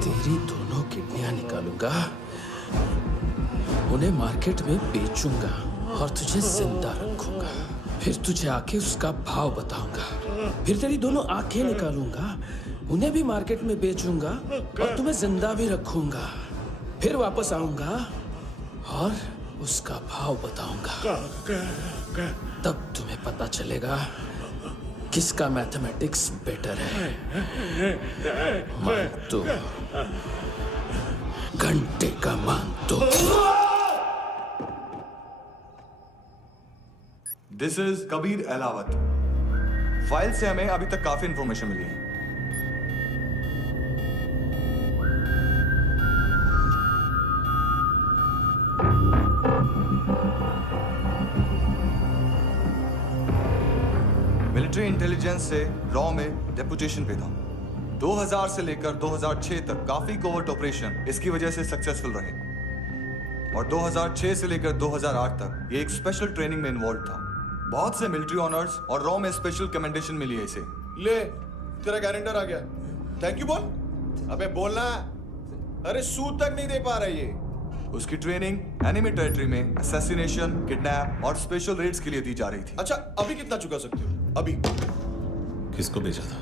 तेरी दोनों किडनियां निकालूंगा, उन्हें मार्केट में बेचूंगा और तुझे जिंदा रखूंगा। फिर तुझे आके उसका भाव बताऊंगा। फिर तेरी दोनों आंखें निकालूंगा, उन्हें भी मार्केट में बेचूंगा और तुम्हें जिंदा भी रखूंगा। फिर वापस आऊंगा और उसका भाव बताऊंगा। तब तुम्हें पता चलेगा किसका मैथमेटिक्स बेटर है। मानतो, घंटे का मानतो। This is Kabir Ahlawat. File से हमें अभी तक काफी इंफॉर्मेशन मिली है। मिलिट्री इंटेलिजेंस से रॉ में डेपुटेशन पे था। 2000 से लेकर 2006 तक काफी कोवर्ट ऑपरेशन इसकी वजह से सक्सेसफुल रहे, और 2006 से लेकर 2008 तक ये एक स्पेशल ट्रेनिंग में इन्वॉल्व था। बहुत से मिलिट्री ऑनर्स और रॉ में स्पेशल कमेंडेशन मिली है इसे। ले, तेरा गारंटर आ गया। थैंक यू बोल। अबे बोलना। अरे सूद तक नहीं दे पा रहा ये। उसकी ट्रेनिंग एनिमी टेरिटरी में असैसिनेशन, किडनैप और स्पेशल रेड्स के लिए दी जा रही थी। अच्छा, अभी कितना चुका सकते हो? अभी किसको भेजा था?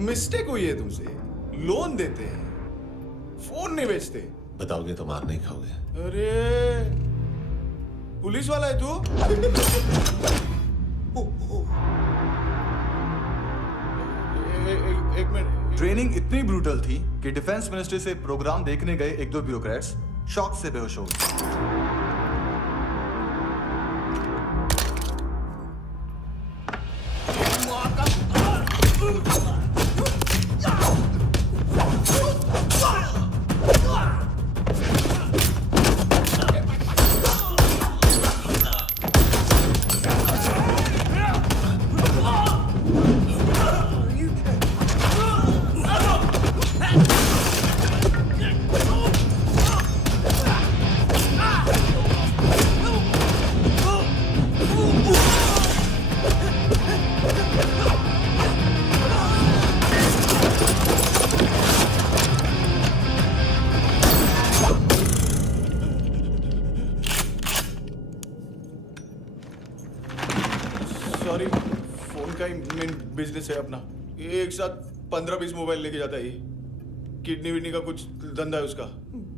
मिस्टेक हुई है तुमसे। लोन देते हैं, फोन नहीं बेचते। बताओगे तो मार नहीं खाओगे। अरे पुलिस वाला है तू? एक मिनट। ट्रेनिंग इतनी ब्रूटल थी कि डिफेंस मिनिस्ट्री से प्रोग्राम देखने गए एक दो ब्यूरोक्रेट्स शॉक से बेहोश हो गए। सॉरी, फोन का ही मेन बिजनेस है अपना। एक साथ 15-20 मोबाइल लेके जाता है ये। किडनी विडनी का कुछ धंधा है उसका।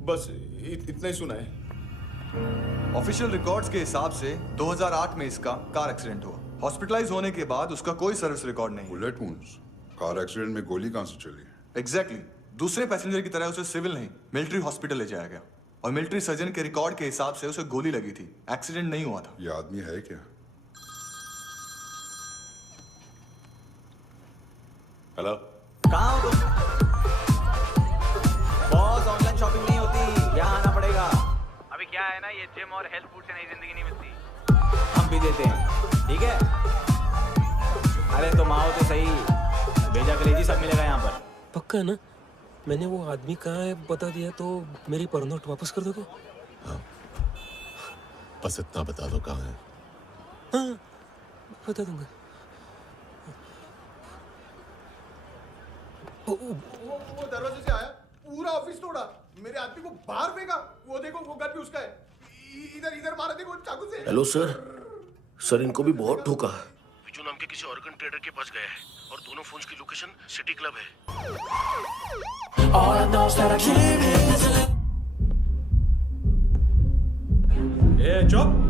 बस इतना ही सुना है। ऑफिशियल रिकॉर्ड्स के हिसाब से 2008 में इसका कार एक्सीडेंट हुआ। हॉस्पिटलाइज होने के बाद उसका कोई सर्विस रिकॉर्ड नहीं। बुलेट वुंड्स, कार एक्सीडेंट में गोली कहां से चली? एग्जैक्टली। दूसरे पैसेंजर की तरह उसे सिविल नहीं, मिलिट्री हॉस्पिटल ले जाया गया और मिलिट्री सर्जन के रिकॉर्ड के हिसाब से उसे गोली लगी थी। एक्सीडेंट नहीं हुआ था। ये आदमी है क्या? हेलो, कहाँ हो तुम? बॉस, ऑनलाइन शॉपिंग नहीं होती, यहाँ आना पड़ेगा। अभी क्या है ना, ये जिम और हेल्थ फूड से नई जिंदगी नहीं मिलती। हम भी देते हैं, ठीक है? अरे तुम आओ तो सही, भेजा करेजी सब मिलेगा यहाँ पर। पक्का ना? मैंने वो आदमी कहाँ है बता दिया तो मेरी पर नोट वापस कर दोगे? हाँ, बस इतना बता दो कहाँ है। हाँ, बता दूंगा। वो दरवाजे से आया, पूरा ऑफिस तोड़ा, मेरे आदमी को बाहर फेंका। वो देखो, वो गन भी उसका है। इधर इधर मारा देखो चाकू से। हेलो सर, सर इनको भी बहुत ठोका। विजू नाम के किसी ऑर्गन ट्रेडर के पास गया है और दोनों फोन्स की लोकेशन सिटी क्लब है। ए चुप।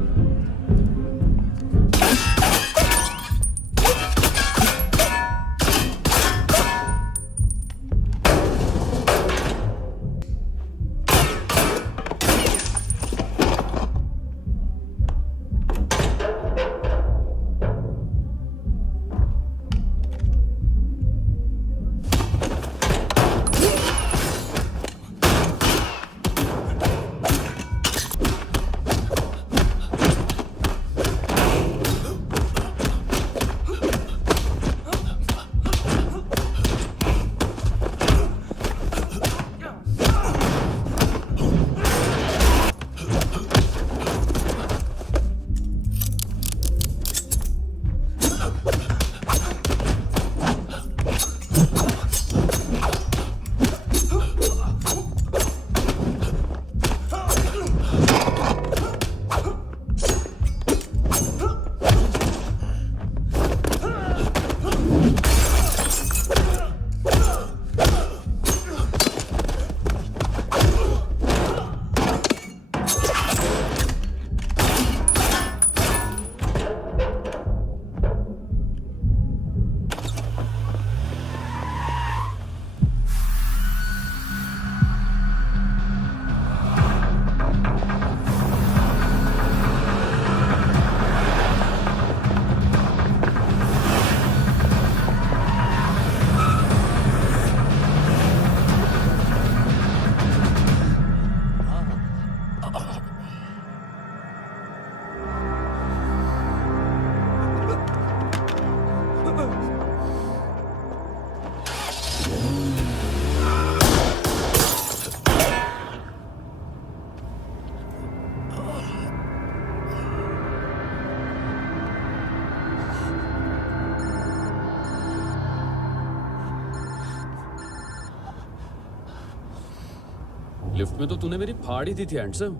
लिफ्ट में तो तूने मेरी फाड़ ही दी थी हैंडसम।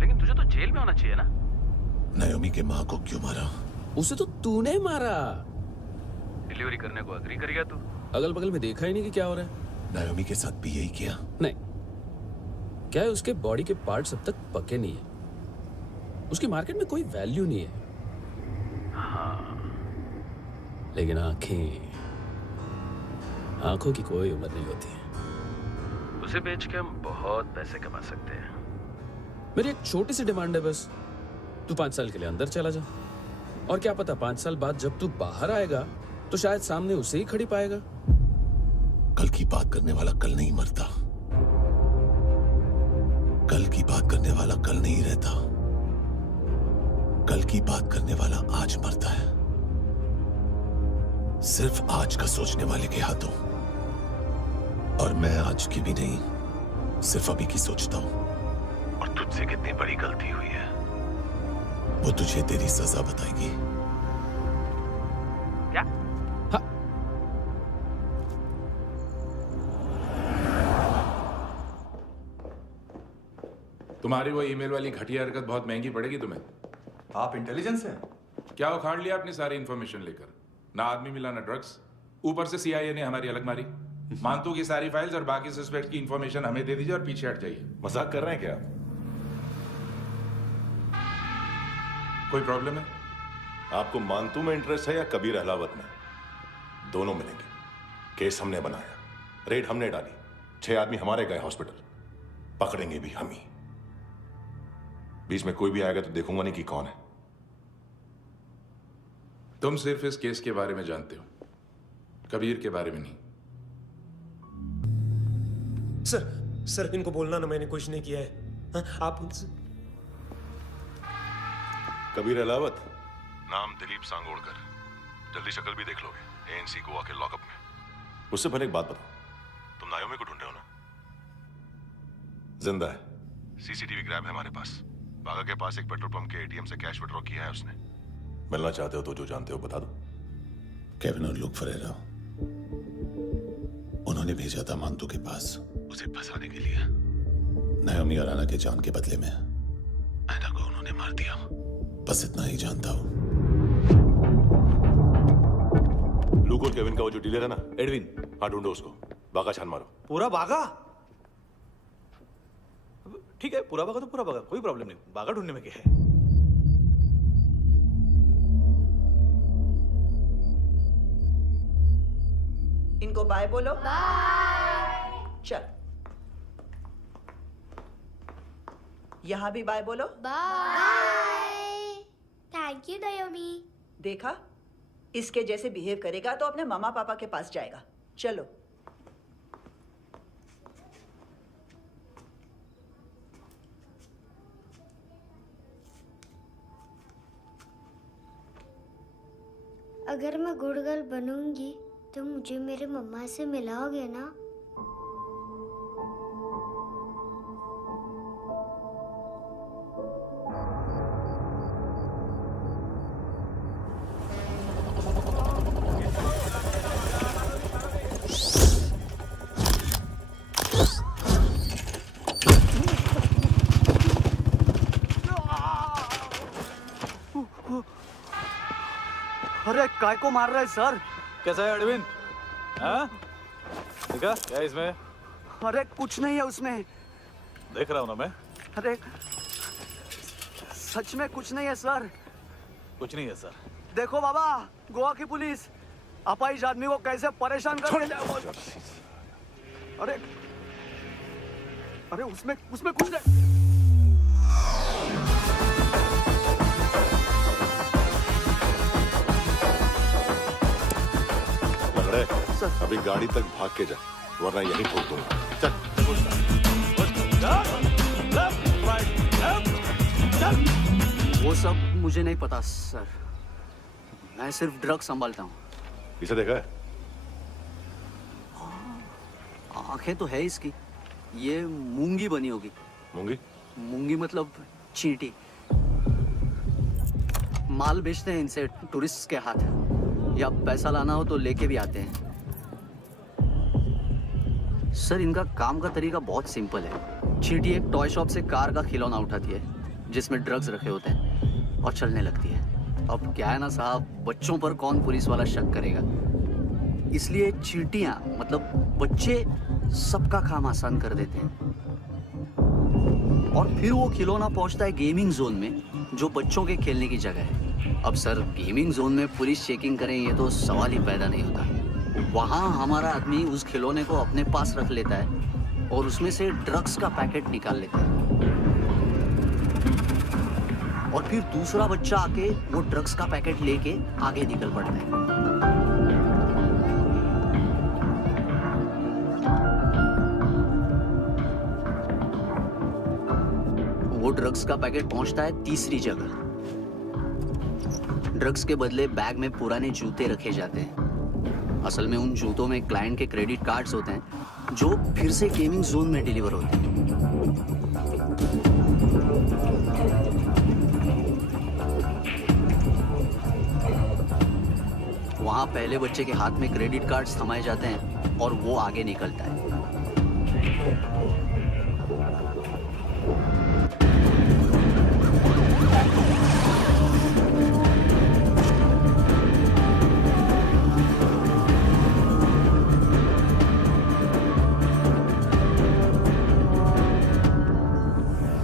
लेकिन तुझे तो जेल में होना चाहिए ना। नायोमी के माँ को क्यों मारा? उसे तो तूने मारा। डिलीवरी करने को अग्री कर गया तू। अगल बगल में देखा ही नहीं कि क्या हो रहा है। नायोमी के साथ भी यही किया? नहीं, क्या है उसके बॉडी के पार्ट्स अब तक पके नहीं है, उसकी मार्केट में कोई वैल्यू नहीं है। हाँ, लेकिन आंखों की कोई उम्र नहीं होती है। उसे बेच के हम बहुत पैसे कमा सकते हैं। मेरी एक छोटी सी डिमांड है बस, तू 5 साल के लिए अंदर चला जा, और क्या पता 5 साल बाद जब तू बाहर आएगा तो शायद सामने उसे ही खड़ी पाएगा। कल की बात करने वाला कल नहीं मरता, कल की बात करने वाला कल नहीं रहता, कल की बात करने वाला आज मरता है। सिर्फ आज का सोचने वाले के हाथों। और मैं आज की भी नहीं, सिर्फ अभी की सोचता हूं। और तुझसे कितनी बड़ी गलती हुई है वो तुझे तेरी सजा बताएगी। क्या? हाँ। तुम्हारी वो ईमेल वाली घटिया हरकत बहुत महंगी पड़ेगी तुम्हें। आप इंटेलिजेंस हैं? क्या उखाड़ लिया अपनी सारी इंफॉर्मेशन लेकर? ना आदमी मिला ना ड्रग्स, ऊपर से CIA ने हमारी अलग मारी। मानतू की सारी फाइल्स और बाकी सस्पेक्ट की इंफॉर्मेशन हमें दे दीजिए और पीछे हट जाइए। मजाक कर रहे हैं क्या? कोई प्रॉब्लम है? आपको मानतू में इंटरेस्ट है या कबीर अहलावत में? दोनों मिलेंगे। केस हमने बनाया, रेड हमने डाली, 6 आदमी हमारे गए हॉस्पिटल, पकड़ेंगे भी हम ही। बीच में कोई भी आएगा तो देखूंगा नहीं कि कौन है। तुम सिर्फ इस केस के बारे में जानते हो, कबीर के बारे में नहीं। सर इनको बोलना ना मैंने कुछ नहीं किया है। हाँ, आप उनसे। कबीर अहलावत, नाम दिलीप सांगोड़कर, जल्दी शक्ल भी देख लोगे ANC गोवा के लॉकअप में। उससे पहले एक बात बताओ, तुम नायोमी को ढूंढ रहे हो ना? जिंदा है, CCTV ग्रैब है हमारे पास। बागा के पास एक पेट्रोल पंप के ATM से कैश विड्रॉ किया है उसने। मिलना चाहते हो तो जो जानते हो बता दो। केविन और लुक फरेरा, उन्होंने भेजा था मानतू के पास उसे फंसाने के लिए। नायोमी और आना के जान के बदले में ऐना को उन्होंने मार दिया। बस इतना ही जानता हूं। लुक और केविन का वो जो डीलर है ना, एडविन, हाँ ढूंढो उसको। बागा छान मारो। पूरा बागा? ठीक है, पूरा बागा तो पूरा बागा, कोई प्रॉब्लम नहीं। बागा ढूंढने में क्या है? इनको बाय बोलो। बाय। चल, यहां भी बाय बोलो। बाय। Thank you नायोमी। देखा, इसके जैसे बिहेव करेगा तो अपने मामा पापा के पास जाएगा। चलो। अगर मैं गुड गर्ल बनूंगी तो मुझे मेरे मम्मा से मिलाओगे ना? अरे काय को मार रहा है सर? कैसा है अरविंद? हाँ? देखा क्या है इसमें? अरे कुछ नहीं है उसमें। देख रहा हूँ ना मैं। अरे सच में कुछ नहीं है सर। कुछ नहीं है सर। देखो बाबा, गोवा की पुलिस अपाहिज आदमी को कैसे परेशान कर रही है। अरे अरे उसमें कुछ नहीं। अभी गाड़ी तक भाग के जा, वरना यहीं ठोक दूंगा। चल। वो सब मुझे नहीं पता सर, मैं सिर्फ ड्रग संभालता हूँ। इसे देखा है? आंखें तो है इसकी, ये मूंगी बनी होगी। मूंगी? मूंगी मतलब चींटी। माल बेचते हैं इनसे टूरिस्ट के हाथ, या पैसा लाना हो तो लेके भी आते हैं। सर इनका काम का तरीका बहुत सिंपल है। चींटी एक टॉय शॉप से कार का खिलौना उठाती है जिसमें ड्रग्स रखे होते हैं और चलने लगती है। अब क्या है ना साहब, बच्चों पर कौन पुलिस वाला शक करेगा। इसलिए चींटियां मतलब बच्चे सबका काम आसान कर देते हैं। और फिर वो खिलौना पहुंचता है गेमिंग जोन में, जो बच्चों के खेलने की जगह है। अब सर, गेमिंग जोन में पुलिस चेकिंग करें ये तो सवाल ही पैदा नहीं होता। वहां हमारा आदमी उस खिलौने को अपने पास रख लेता है और उसमें से ड्रग्स का पैकेट निकाल लेता है। और फिर दूसरा बच्चा आके वो ड्रग्स का पैकेट लेके आगे निकल पड़ता है। वो ड्रग्स का पैकेट पहुंचता है तीसरी जगह। ड्रग्स के बदले बैग में पुराने जूते रखे जाते हैं। असल में उन जूतों में क्लाइंट के क्रेडिट कार्ड्स होते हैं जो फिर से गेमिंग जोन में डिलीवर होते हैं। वहां पहले बच्चे के हाथ में क्रेडिट कार्ड्स थमाए जाते हैं और वो आगे निकलता है।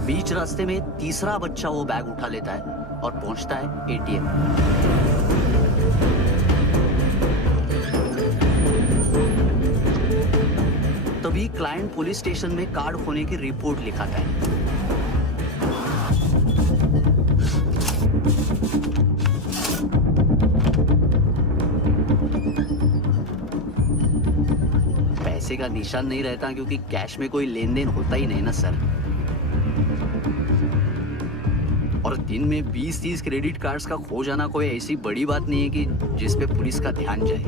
बीच रास्ते में तीसरा बच्चा वो बैग उठा लेता है और पहुंचता है एटीएम। तभी क्लाइंट पुलिस स्टेशन में कार्ड खोने की रिपोर्ट लिखाता है। पैसे का निशान नहीं रहता क्योंकि कैश में कोई लेन देन होता ही नहीं ना सर। और दिन में 20-30 क्रेडिट कार्ड्स का खो जाना कोई ऐसी बड़ी बात नहीं है कि जिस पे पुलिस का ध्यान जाए।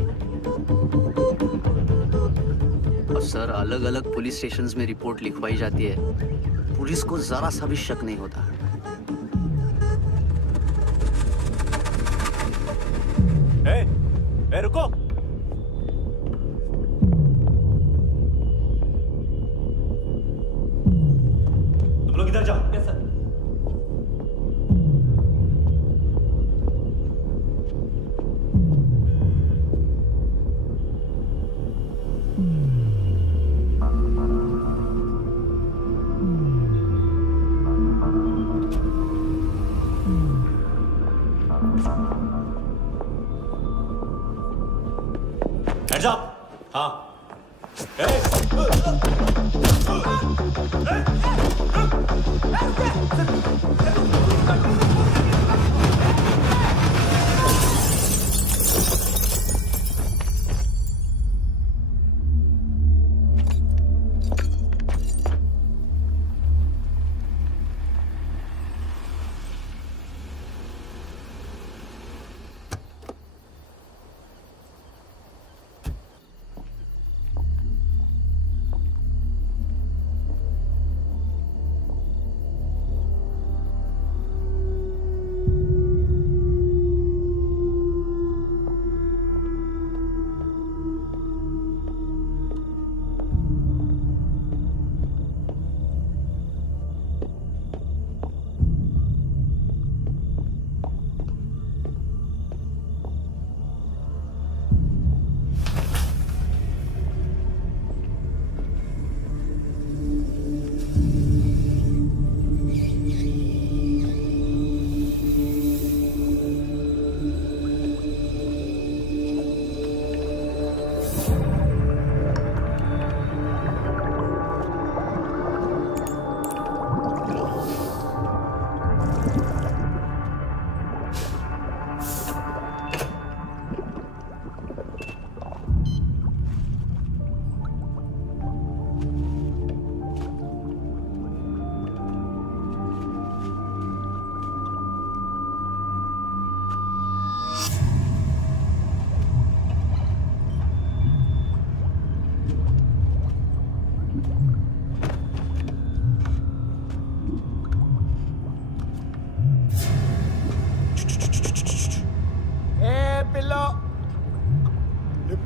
और सर, अलग अलग पुलिस स्टेशंस में रिपोर्ट लिखवाई जाती है, पुलिस को जरा सा भी शक नहीं होता। ए, रुको। तुम लोग इधर जाओ। Yes sir. Hands up! हाँ।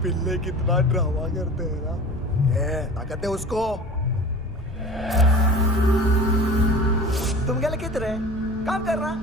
पिल्ले कितना ड्रामा करते हैं ना। ताकत है उसको। तुम क्या लिखित रहे? काम कर रहा।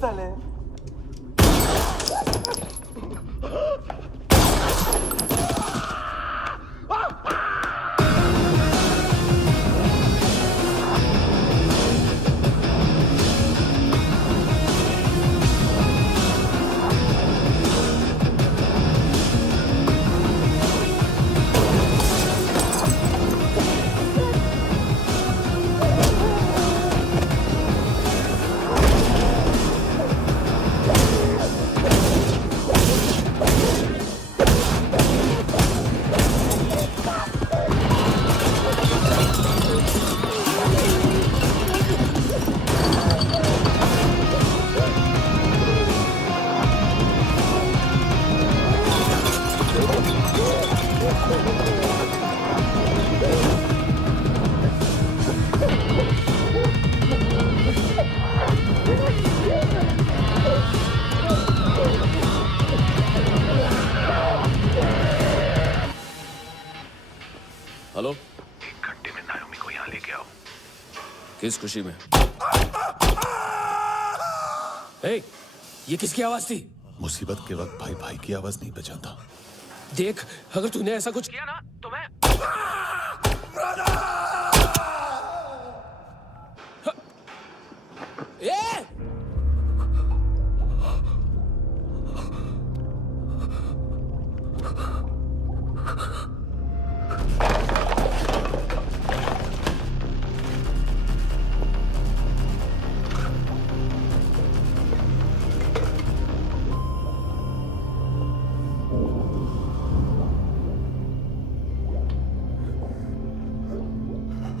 साले। हेलो, 1 घंटे में नायोमी को यहाँ लेके आओ। किस खुशी में? ए, ये किसकी आवाज थी? मुसीबत के वक्त भाई भाई की आवाज नहीं पहचानता। देख, अगर तूने ऐसा कुछ किया ना तो मैं ए!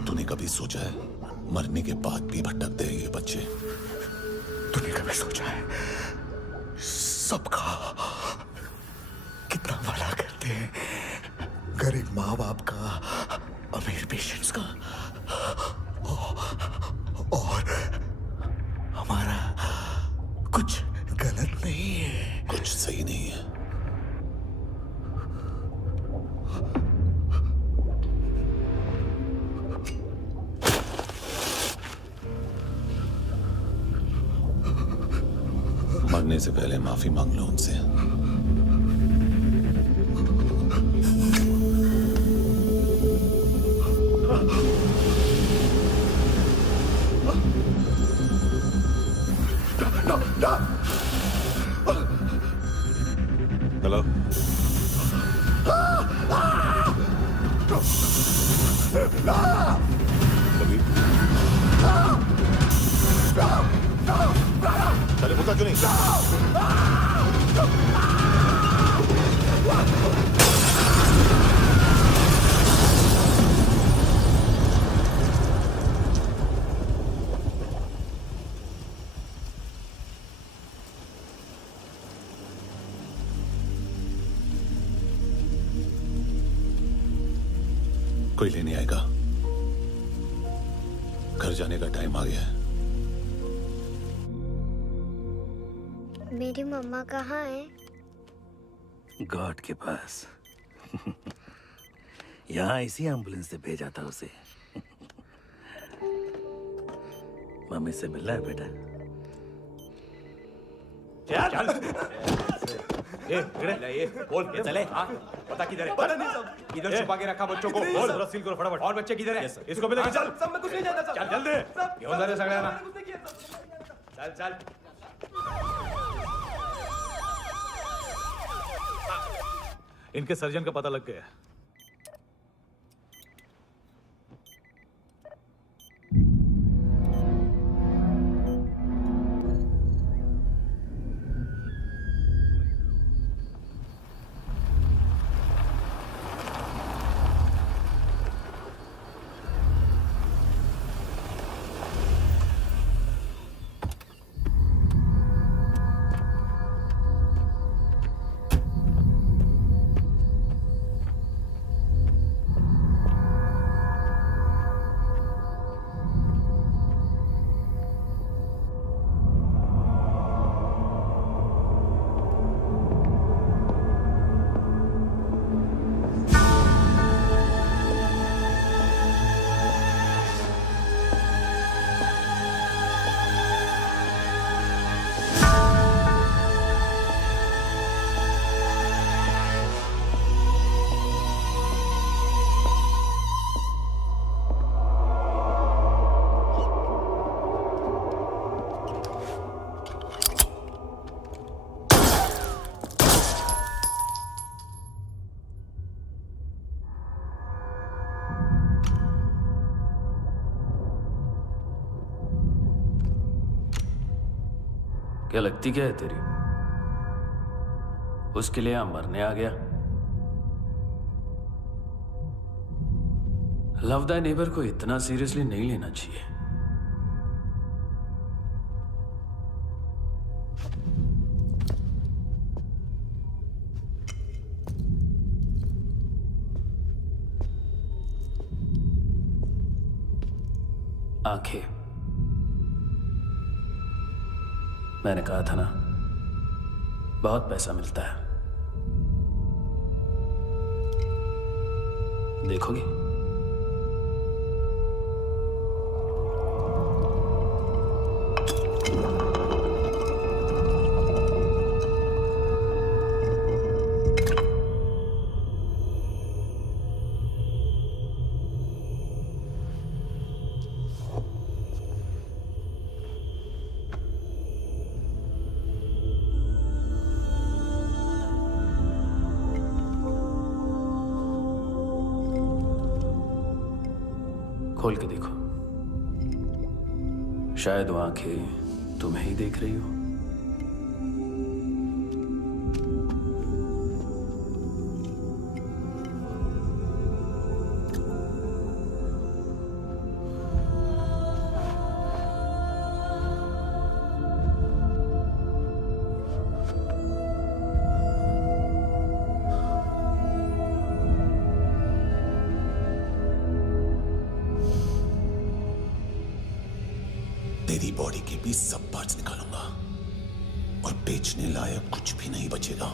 तूने कभी सोचा है मरने के बाद भी भटकते हैं ये बच्चे? तूने कभी सोचा है सबका कितना भला करते हैं? गरीब माँ बाप का, अमीर पेशेंट्स का, और हमारा कुछ गलत नहीं है, कुछ सही नहीं है। मरने से पहले माफी मांग लो उनसे। हेलो, कभी चले होता क्यों नहीं? कोई लेने आएगा। घर जाने का टाइम आ गया है। मेरी मम्मा कहाँ है? गॉड के पास। यहाँ इसी एम्बुलेंस से भेजा था उसे। मम्मी से मिलना है बेटा। ये बोल चले। पता किधर है? पता नहीं सब। इधर छुपा के रखा बच्चों को। बोल जरा सील करो फटाफट। और बच्चे किधर है? इसको भी लेके चल। सब में कुछ नहीं जानता। चल जल्दी। घेऊन जा रे सगळ्यांना। चल चल। इनके सर्जन का पता लग गया। क्या लगती क्या है तेरी? उसके लिए यहां मरने आ गया? लव द नेबर को इतना सीरियसली नहीं लेना चाहिए। आंखें, मैंने कहा था ना, बहुत पैसा मिलता है। देखोगी? खोल के देखो, शायद वो आंखें तुम्हें ही देख रही हो। तेरी बॉडी के भी सब पार्ट्स निकालूंगा और बेचने लायक कुछ भी नहीं बचेगा।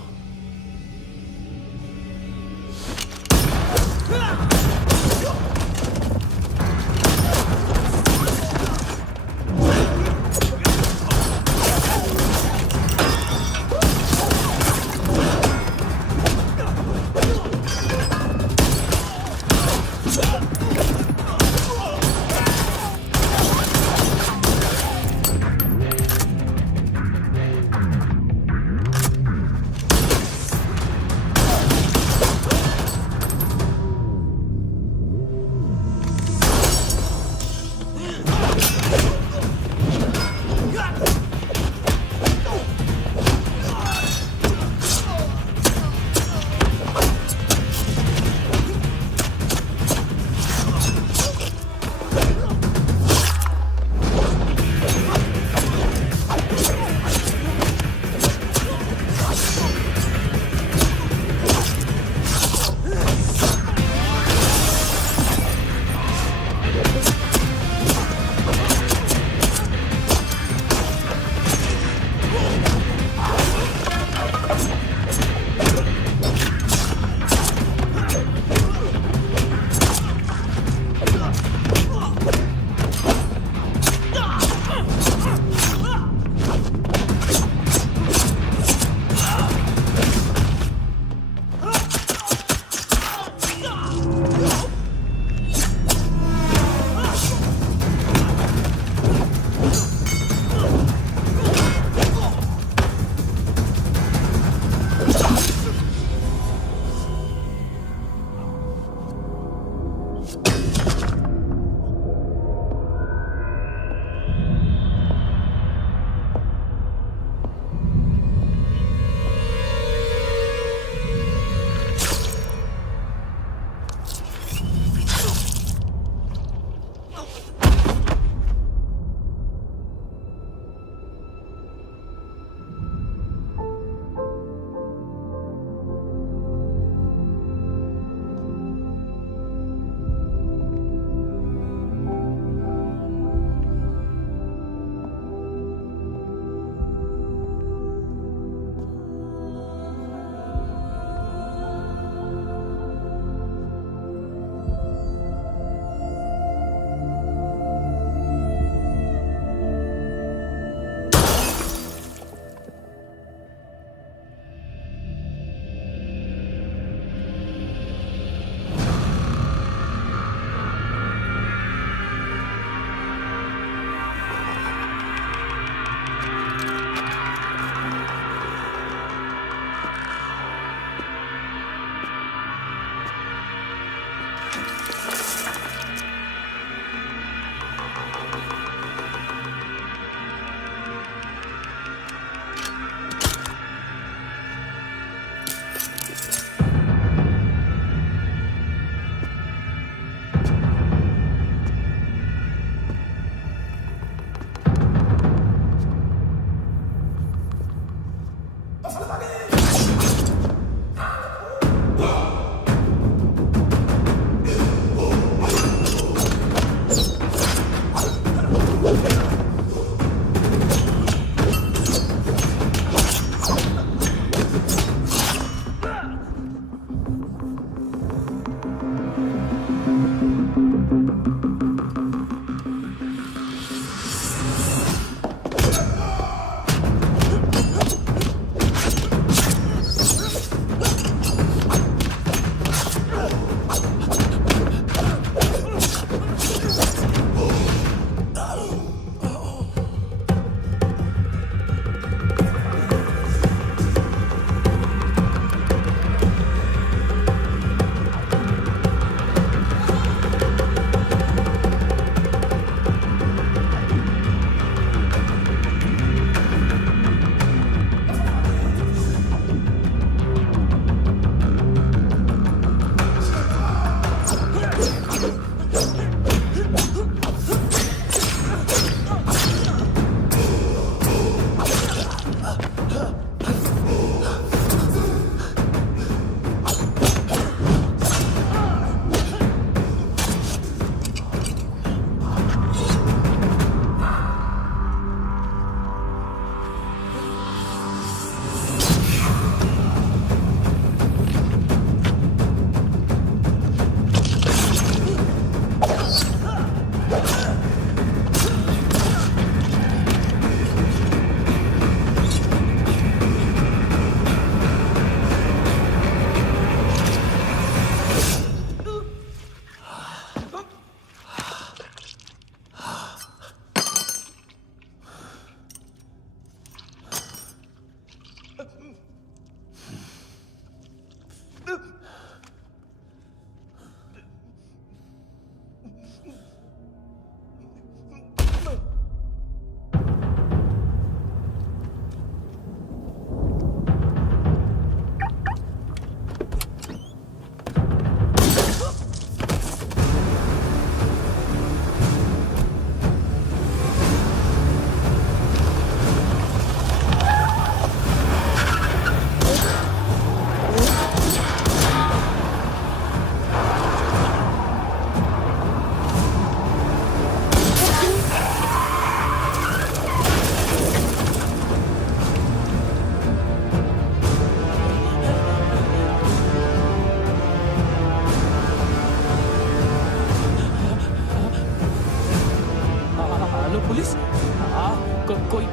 हेलो पुलिस,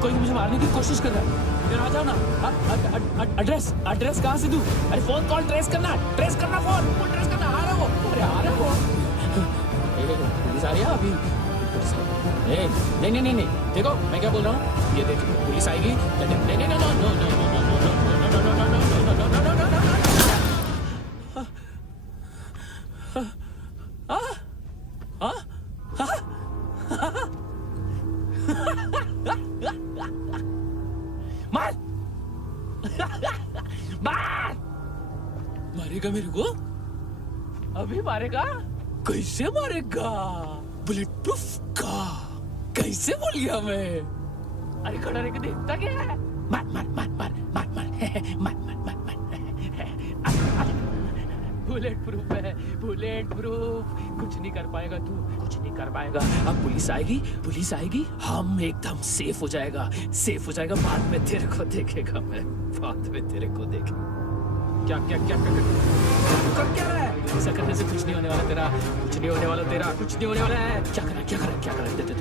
कोई मुझे मारने की कोशिश कर रहा है। इधर आ जाओ ना। एड्रेस कहाँ से दूं? अरे फोन कॉल ट्रेस करना फोन ट्रेस करना। आ रहा वो, अरे आ रहा वो। पुलिस आ रही है अभी। नहीं, देखो मैं क्या बोल रहा हूँ, ये देख पुलिस आएगी। मार मारेगा मेरे को? अभी मारेगा? कैसे मारेगा? बुलेट प्रूफ का कैसे बोल गया मैं? अरे खड़ा रह के देखता क्या है? मार बुलेट प्रूफ है, बुलेट प्रूफ। कुछ नहीं कर पाएगा तू, कुछ नहीं कर पाएगा। अब पुलिस आएगी, हम एकदम सेफ हो जाएगा। बाद में तेरे को देखेगा मैं, बाद में तेरे को देखेगा। क्या कर क्या रहा है? ऐसा करने से कुछ नहीं होने वाला तेरा, कुछ नहीं होने वाला है। क्या कर रहा है? देख।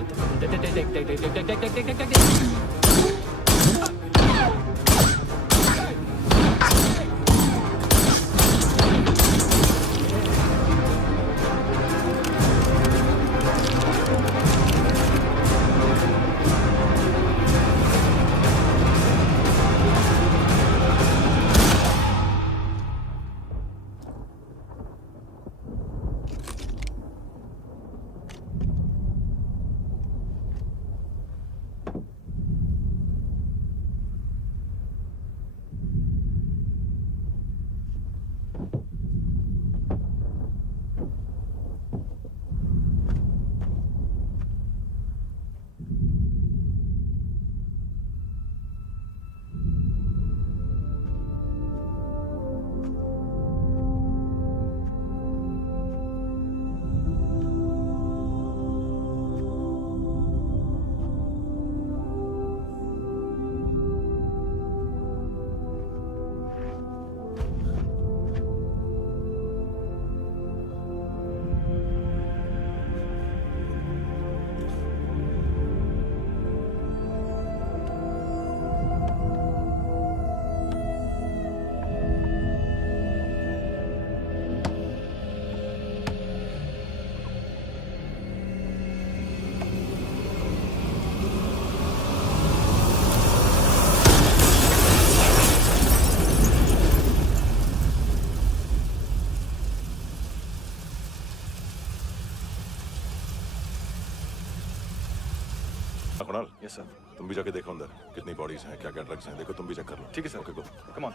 कुणाल, यस सर, तुम भी जाके देखो अंदर कितनी बॉडीज हैं, क्या क्या ड्रग्स हैं, देखो तुम भी चेक कर लो। ठीक है sir. Okay, go, come on.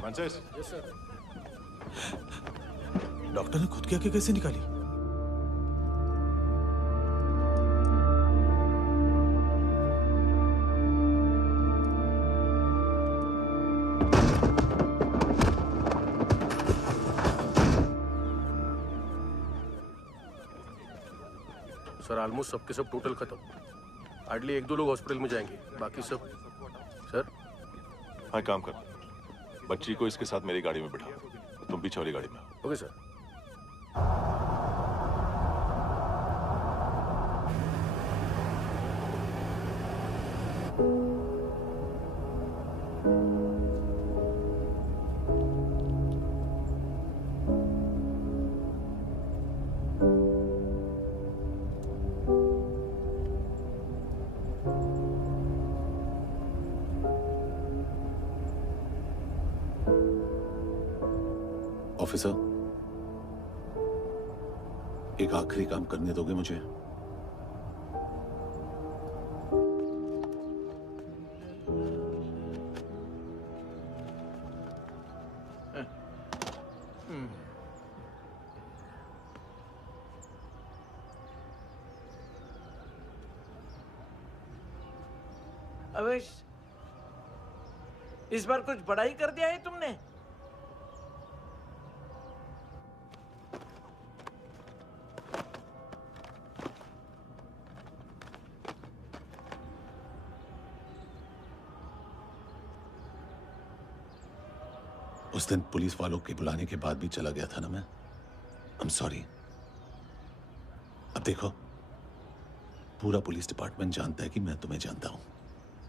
Francis. Yes sir. Doctor ने खुद की आंखें कैसे निकाली? सर ऑलमोस्ट सबके सब टोटल खत्म। हार्डली 1-2 लोग हॉस्पिटल में जाएंगे, बाकी सब। सर हाँ, काम कर, बच्ची को इसके साथ मेरी गाड़ी में बिठा, तुम पीछे वाली गाड़ी में। Okay sir. ऑफिसर, एक आखिरी काम करने दोगे मुझे? अवेश, इस बार कुछ बड़ा ही कर दिया है तुमने। उस दिन पुलिस वालों के बुलाने के बाद भी चला गया था ना मैं। I'm sorry। अब देखो, पूरा पुलिस डिपार्टमेंट जानता है कि मैं तुम्हें जानता हूँ।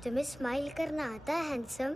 तुम्हें स्माइल करना आता है हैंडसम?